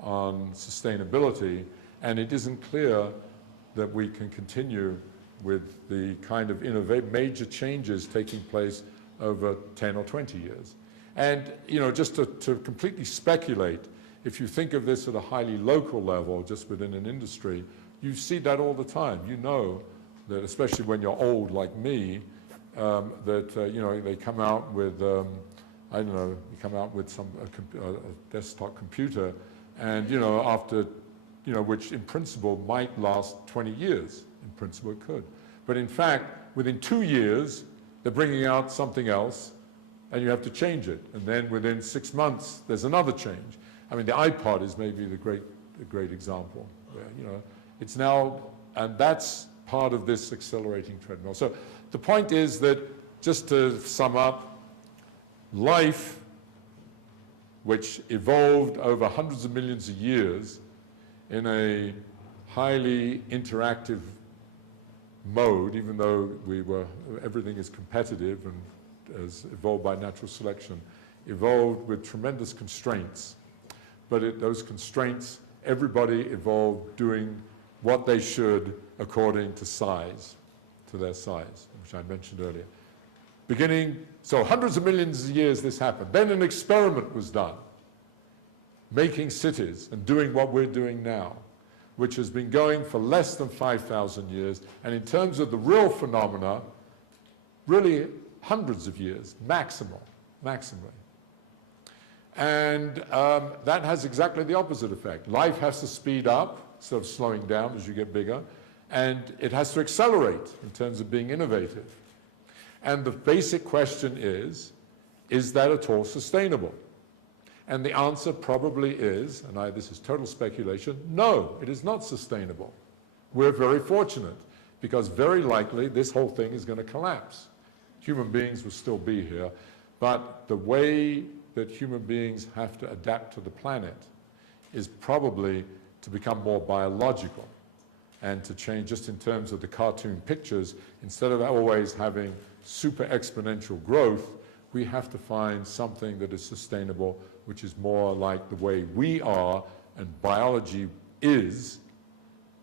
on sustainability, and it isn't clear that we can continue with the kind of major changes taking place over 10 or 20 years. And just to completely speculate, if you think of this at a highly local level, just within an industry, you see that all the time. You know that, especially when you're old like me, they come out with, you come out with a desktop computer, and after, which in principle might last 20 years. In principle it could. But in fact, within 2 years, they're bringing out something else, and you have to change it. And then within 6 months, there's another change. I mean, the iPod is maybe the great example. Where, it's now, and that's part of this accelerating treadmill. So the point is that, just to sum up, life, which evolved over hundreds of millions of years in a highly interactive mode, even though everything is competitive and as evolved by natural selection, evolved with tremendous constraints. But those constraints, everybody evolved doing what they should according to their size, which I mentioned earlier. So hundreds of millions of years this happened. Then an experiment was done, making cities and doing what we're doing now. which has been going for less than 5,000 years, and in terms of the real phenomena, really hundreds of years, maximally. And that has exactly the opposite effect. Life has to speed up instead of slowing down as you get bigger, and it has to accelerate in terms of being innovative. And the basic question is that at all sustainable? And the answer probably is, and this is total speculation, no, it is not sustainable. We're very fortunate, because very likely this whole thing is going to collapse. Human beings will still be here, but the way that human beings have to adapt to the planet is probably to become more biological and to change just in terms of the cartoon pictures. Instead of always having super exponential growth, we have to find something that is sustainable, which is more like the way we are and biology is,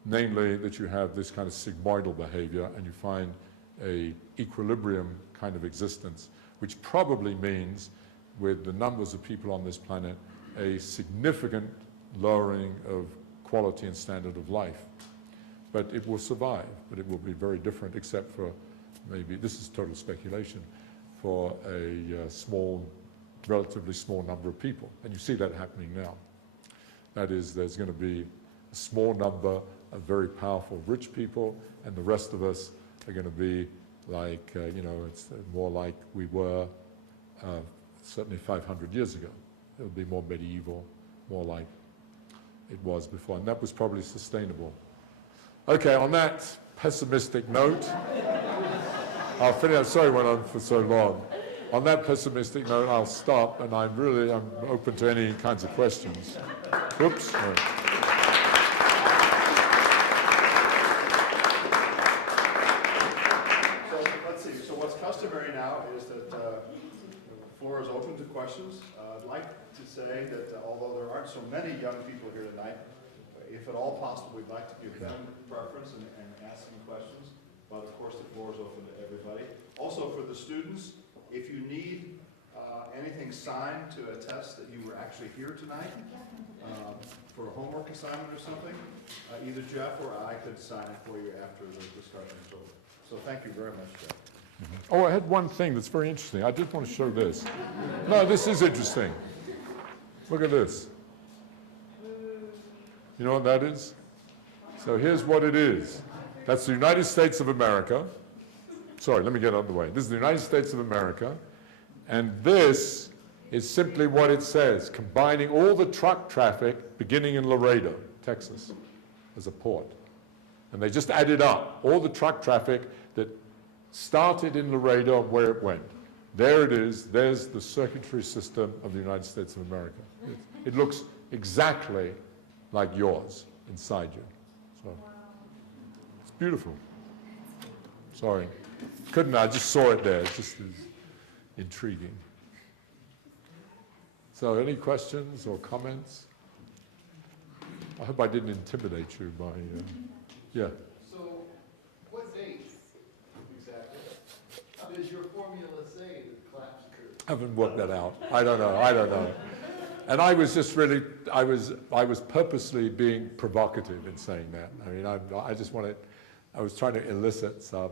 namely that you have this kind of sigmoidal behavior and you find a equilibrium kind of existence, which probably means, with the numbers of people on this planet, a significant lowering of quality and standard of life. But it will survive, but it will be very different, except for maybe, this is total speculation, for a relatively small number of people. And you see that happening now. That is, there's going to be a small number of very powerful rich people, and the rest of us are going to be like, it's more like we were certainly 500 years ago. It will be more medieval, more like it was before, and that was probably sustainable. Okay, on that pessimistic note, I'll finish. I'm sorry it went on for so long. On that pessimistic note, I'll stop, and I'm open to any kinds of questions. Oops. Sorry. So let's see. So what's customary now is that the floor is open to questions. I'd like to say that although there aren't so many young people here tonight, if at all possible, we'd like to give them preference and ask some questions. But of course, the floor is open to everybody. Also for the students, if you need anything signed to attest that you were actually here tonight for a homework assignment or something, either Jeff or I could sign it for you after the discussion is over. So thank you very much, Jeff. Oh, I had one thing that's very interesting. I did want to show this. No, this is interesting. Look at this. You know what that is? So here's what it is. That's the United States of America. Sorry, let me get out of the way. This is the United States of America. And this is simply what it says, combining all the truck traffic beginning in Laredo, Texas, as a port. And they just added up all the truck traffic that started in Laredo and where it went. There it is. There's the circuitry system of the United States of America. It looks exactly like yours inside you. So it's beautiful. Sorry. I just saw it there. It's just intriguing. So any questions or comments? I hope I didn't intimidate you by, yeah. So what's ACE exactly? How does your formula say the collapse curve? I haven't worked that out. I don't know. And I was just really, I was purposely being provocative in saying that. I mean, I just wanted, I was trying to elicit some,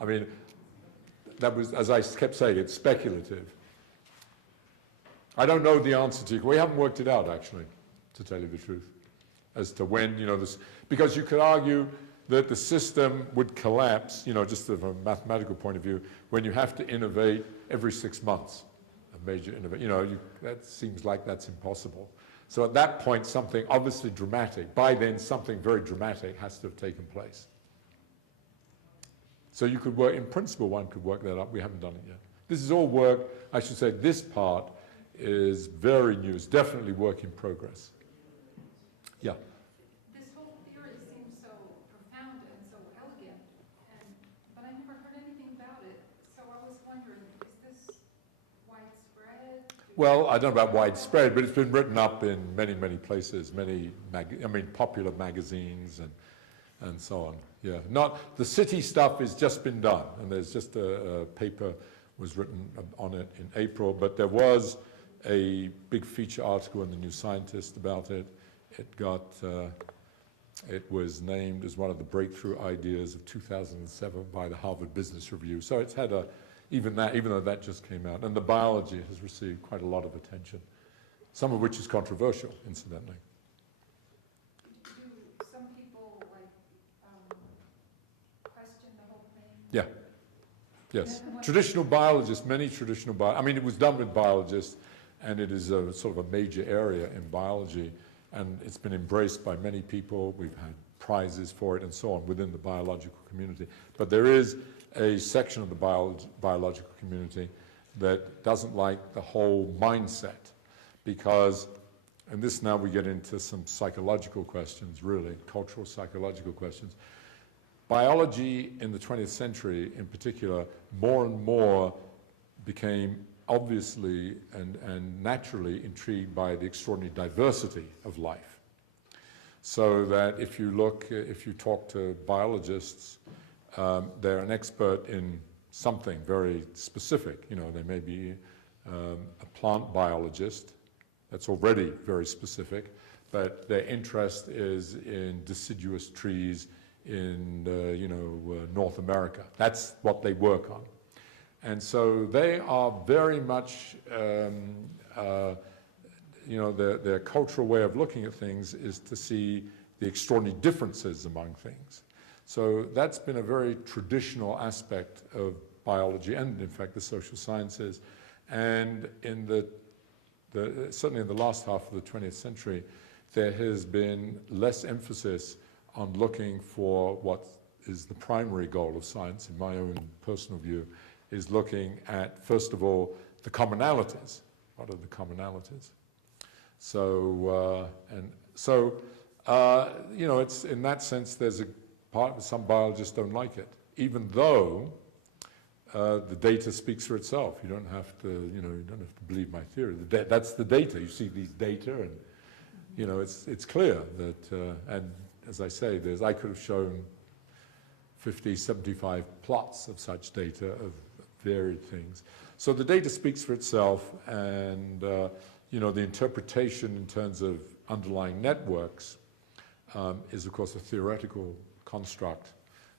I mean, that was, as I kept saying, it's speculative. I don't know the answer to you. We haven't worked it out, actually, to tell you the truth, as to when, this, because you could argue that the system would collapse, just from a mathematical point of view, when you have to innovate every 6 months, a major innovation. That seems like that's impossible. So at that point, something obviously dramatic, by then something very dramatic has to have taken place. So you could work, in principle, one could work that up. We haven't done it yet. This is all work, I should say, this part is very new. It's definitely work in progress. Yeah. This whole theory seems so profound and so elegant, but I never heard anything about it. So I was wondering, is this widespread? Well, I don't know about widespread, but it's been written up in many, many places, popular magazines and so on. Yeah, the city stuff has just been done, and there's just a paper was written on it in April, but there was a big feature article in the New Scientist about it. It got It was named as one of the breakthrough ideas of 2007 by the Harvard Business Review. So it's had even though that just came out. And the biology has received quite a lot of attention, some of which is controversial, incidentally. Do some people, like, question the whole thing? Yeah. Yes. Traditional biologists, many traditional biologists, I mean, it was done with biologists, and it is a sort of a major area in biology, and it's been embraced by many people. We've had prizes for it and so on within the biological community. But there is a section of the biological community that doesn't like the whole mindset, because, and this now we get into some psychological questions, really, cultural psychological questions. Biology in the 20th century, in particular, more and more became obviously and naturally intrigued by the extraordinary diversity of life. So that if you talk to biologists, they're an expert in something very specific. You know, they may be a plant biologist, that's already very specific, but their interest is in deciduous trees in North America. That's what they work on. And so they are very much, their cultural way of looking at things is to see the extraordinary differences among things. So that's been a very traditional aspect of biology and, in fact, the social sciences. And in certainly in the last half of the 20th century, there has been less emphasis on looking for what is the primary goal of science, in my own personal view, is looking at, first of all, the commonalities. What are the commonalities? So, it's in that sense, there's a part, some biologists don't like it, even though the data speaks for itself. You don't have to, you don't have to believe my theory. That's the data. You see these data, and it's clear that, and as I say, I could have shown 50, 75 plots of such data of varied things. So the data speaks for itself, and the interpretation in terms of underlying networks is, of course, a theoretical construct,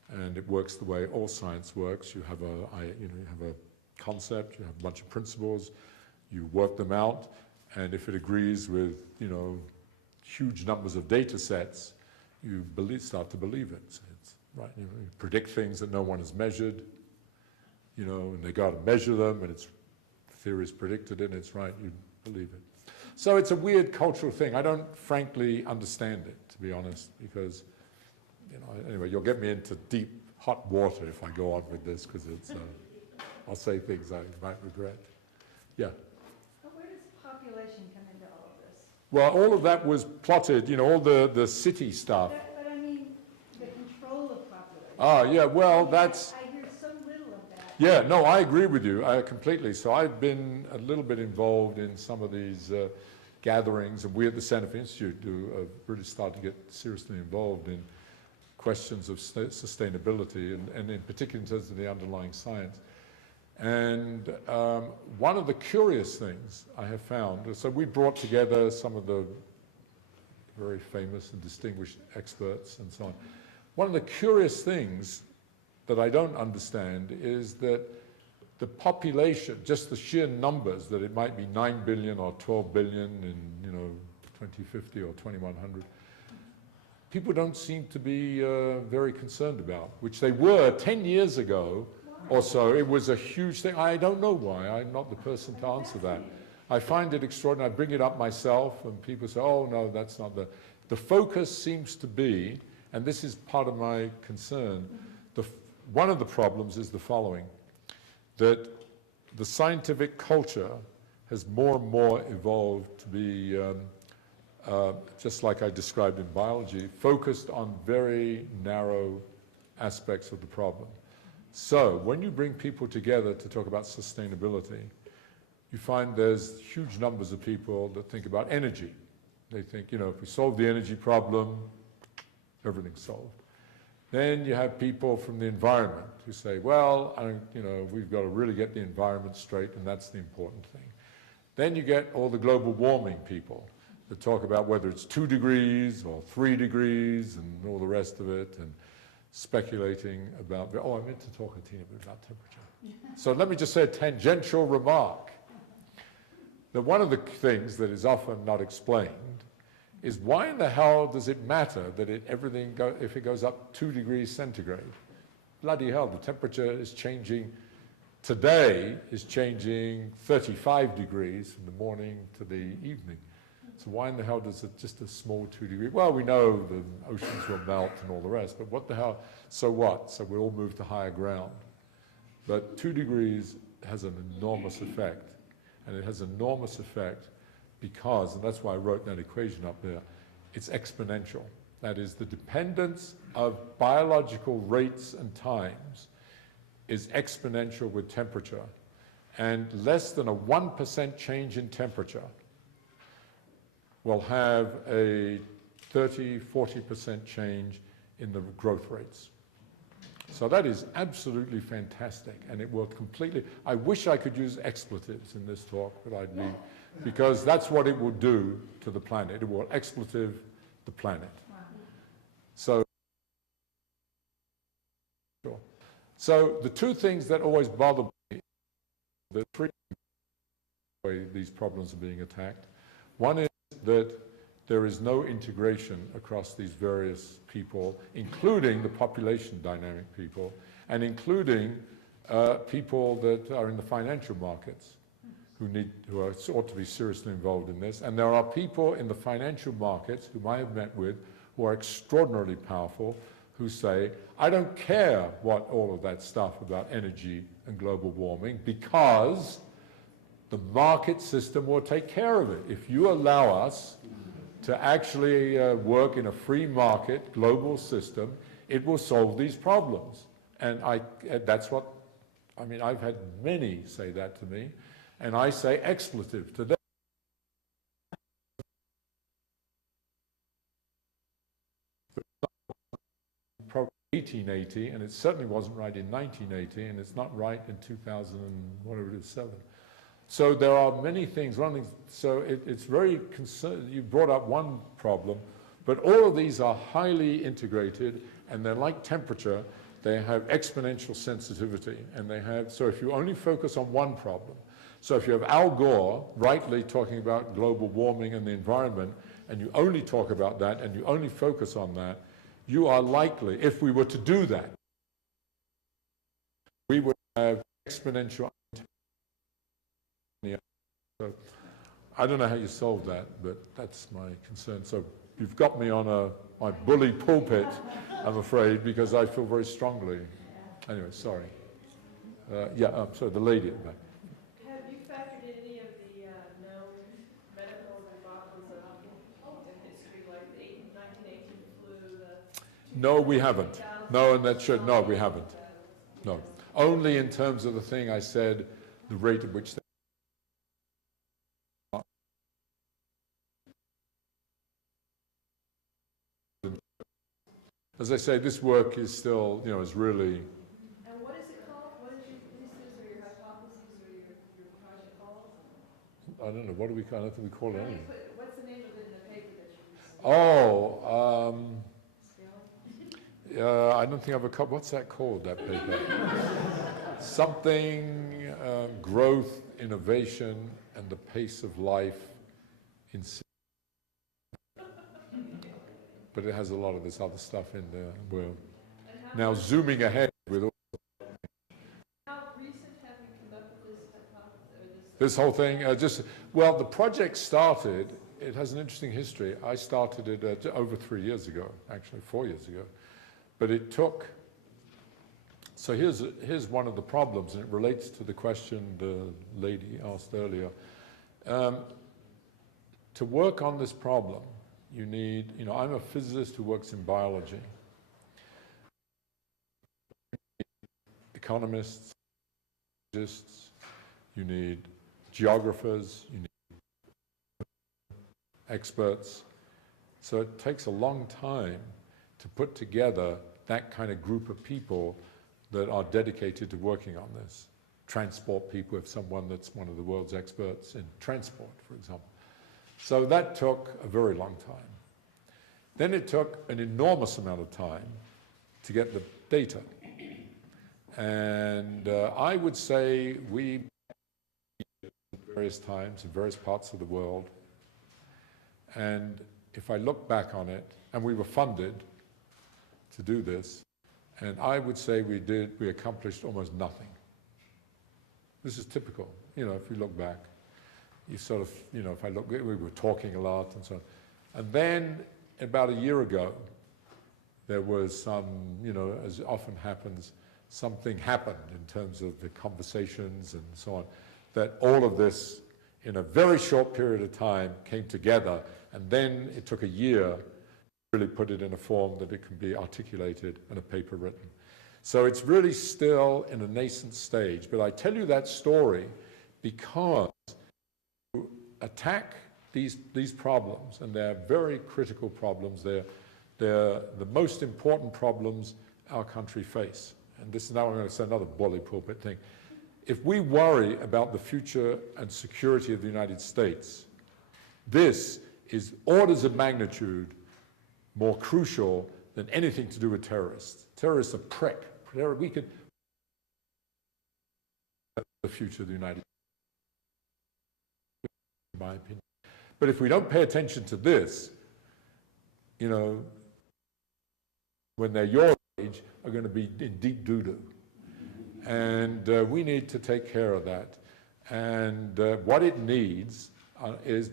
and it works the way all science works. You have a concept, you have a bunch of principles, you work them out, and if it agrees with huge numbers of data sets, you start to believe it. So it's right. You predict things that no one has measured, and they got to measure them, and the theory is predicted it, and it's right. You believe it. So it's a weird cultural thing. I don't frankly understand it, to be honest, because anyway, you'll get me into deep hot water if I go on with this, because it's I'll say things I might regret. Yeah. But where does population come into all of this? Well, all of that was plotted, all the city stuff. But I mean, the control of population. Ah, yeah, well, that's... I hear so little of that. Yeah, no, I agree with you completely. So I've been a little bit involved in some of these gatherings, and we at the Center for Institute do really start to get seriously involved in questions of sustainability, and in particular in terms of the underlying science. And one of the curious things I have found, so we brought together some of the very famous and distinguished experts and so on. One of the curious things that I don't understand is that the population, just the sheer numbers, that it might be 9 billion or 12 billion in 2050 or 2100, people don't seem to be very concerned about, which they were 10 years ago or so. It was a huge thing. I don't know why. I'm not the person to answer that. I find it extraordinary. I bring it up myself, and people say, oh, no, that's not the focus seems to be, and this is part of my concern, one of the problems is the following, that the scientific culture has more and more evolved to be, just like I described in biology, focused on very narrow aspects of the problem. So when you bring people together to talk about sustainability, you find there's huge numbers of people that think about energy. They think, if we solve the energy problem, everything's solved. Then you have people from the environment who say, well, we've got to really get the environment straight, and that's the important thing. Then you get all the global warming people that talk about whether it's 2 degrees or 3 degrees and all the rest of it, and speculating about, oh, I meant to talk a teeny bit about temperature. So let me just say a tangential remark. That one of the things that is often not explained is why in the hell does it matter that if it goes up 2 degrees centigrade? Bloody hell, the temperature is changing, today is changing 35 degrees from the morning to the evening. So why in the hell does it just a small 2 degree? Well, we know the oceans will melt and all the rest, but what the hell, so what? So we all move to higher ground. But 2 degrees has an enormous effect. And it has enormous effect because, and that's why I wrote that equation up there, it's exponential. That is, the dependence of biological rates and times is exponential with temperature. And less than a 1% change in temperature will have a 30–40% change in the growth rates. So that is absolutely fantastic, and it will completely, I wish I could use expletives in this talk, but I'd be, because that's what it will do to the planet. It will expletive the planet. Wow. So the two things that always bother me, the three ways these problems are being attacked. One is that there is no integration across these various people, including the population dynamic people, and including people that are in the financial markets who ought to be seriously involved in this. And there are people in the financial markets whom I have met with who are extraordinarily powerful, who say, I don't care what all of that stuff about energy and global warming, because the market system will take care of it. If you allow us to actually work in a free market, global system, it will solve these problems. And that's what, I mean, I've had many say that to me, and I say expletive to them. 1880, and it certainly wasn't right in 1980, and it's not right in 2007. So there are many things. So it's very concerned. You brought up one problem, but all of these are highly integrated, and they're like temperature. They have exponential sensitivity, and they have. So if you only focus on one problem, so if you have Al Gore rightly talking about global warming and the environment, and you only talk about that, and you only focus on that, you are likely, if we were to do that, we would have exponential. So I don't know how you solve that, but that's my concern. So you've got me on my bully pulpit, I'm afraid, because I feel very strongly. Anyway, sorry. So the lady at the back. Have you factored in any of the known medical debacles in history, like the 1918 flu? No, we haven't. No, and that should. No, we haven't. No. Only in terms of the thing I said, the rate at which they. As I say, this work is still, is really. And what is it called? What is your thesis or your hypothesis or your project called? I don't know. What do we call it? I don't think we call it anything. What's the name of it in the paper that you received? I don't think I've ever. What's that called? That paper? Something growth, innovation, and the pace of life in. But it has a lot of this other stuff in there. We're now zooming ahead with all. How recent have you come up with this hypothesis? This whole thing, well, the project started, it has an interesting history. I started it over 3 years ago, actually 4 years ago. But it took, so here's one of the problems, and it relates to the question the lady asked earlier. To work on this problem, you need, I'm a physicist who works in biology. Economists, you need geographers, you need experts. So it takes a long time to put together that kind of group of people that are dedicated to working on this. Transport people, if someone that's one of the world's experts in transport, for example. So that took a very long time. Then it took an enormous amount of time to get the data. And I would say we, at various times in various parts of the world, and if I look back on it, and we were funded to do this, and I would say we accomplished almost nothing. This is typical, you know, if you look back. You sort of, you know, if I look, we were talking a lot and so on. And then about a year ago, there was some, you know, as often happens, something happened in terms of the conversations and so on, that all of this, in a very short period of time, came together, and then it took a year to really put it in a form that it can be articulated and a paper written. So it's really still in a nascent stage, but I tell you that story because to attack these problems, and they're very critical problems, they're the most important problems our country face. And this is now I'm going to say another bully pulpit thing. If we worry about the future and security of the United States, this is orders of magnitude more crucial than anything to do with terrorists. Terrorists are prick. We could the future of the United States, in my opinion. But if we don't pay attention to this, you know, when they're your age, are going to be in deep doo-doo. And we need to take care of that. And what it needs is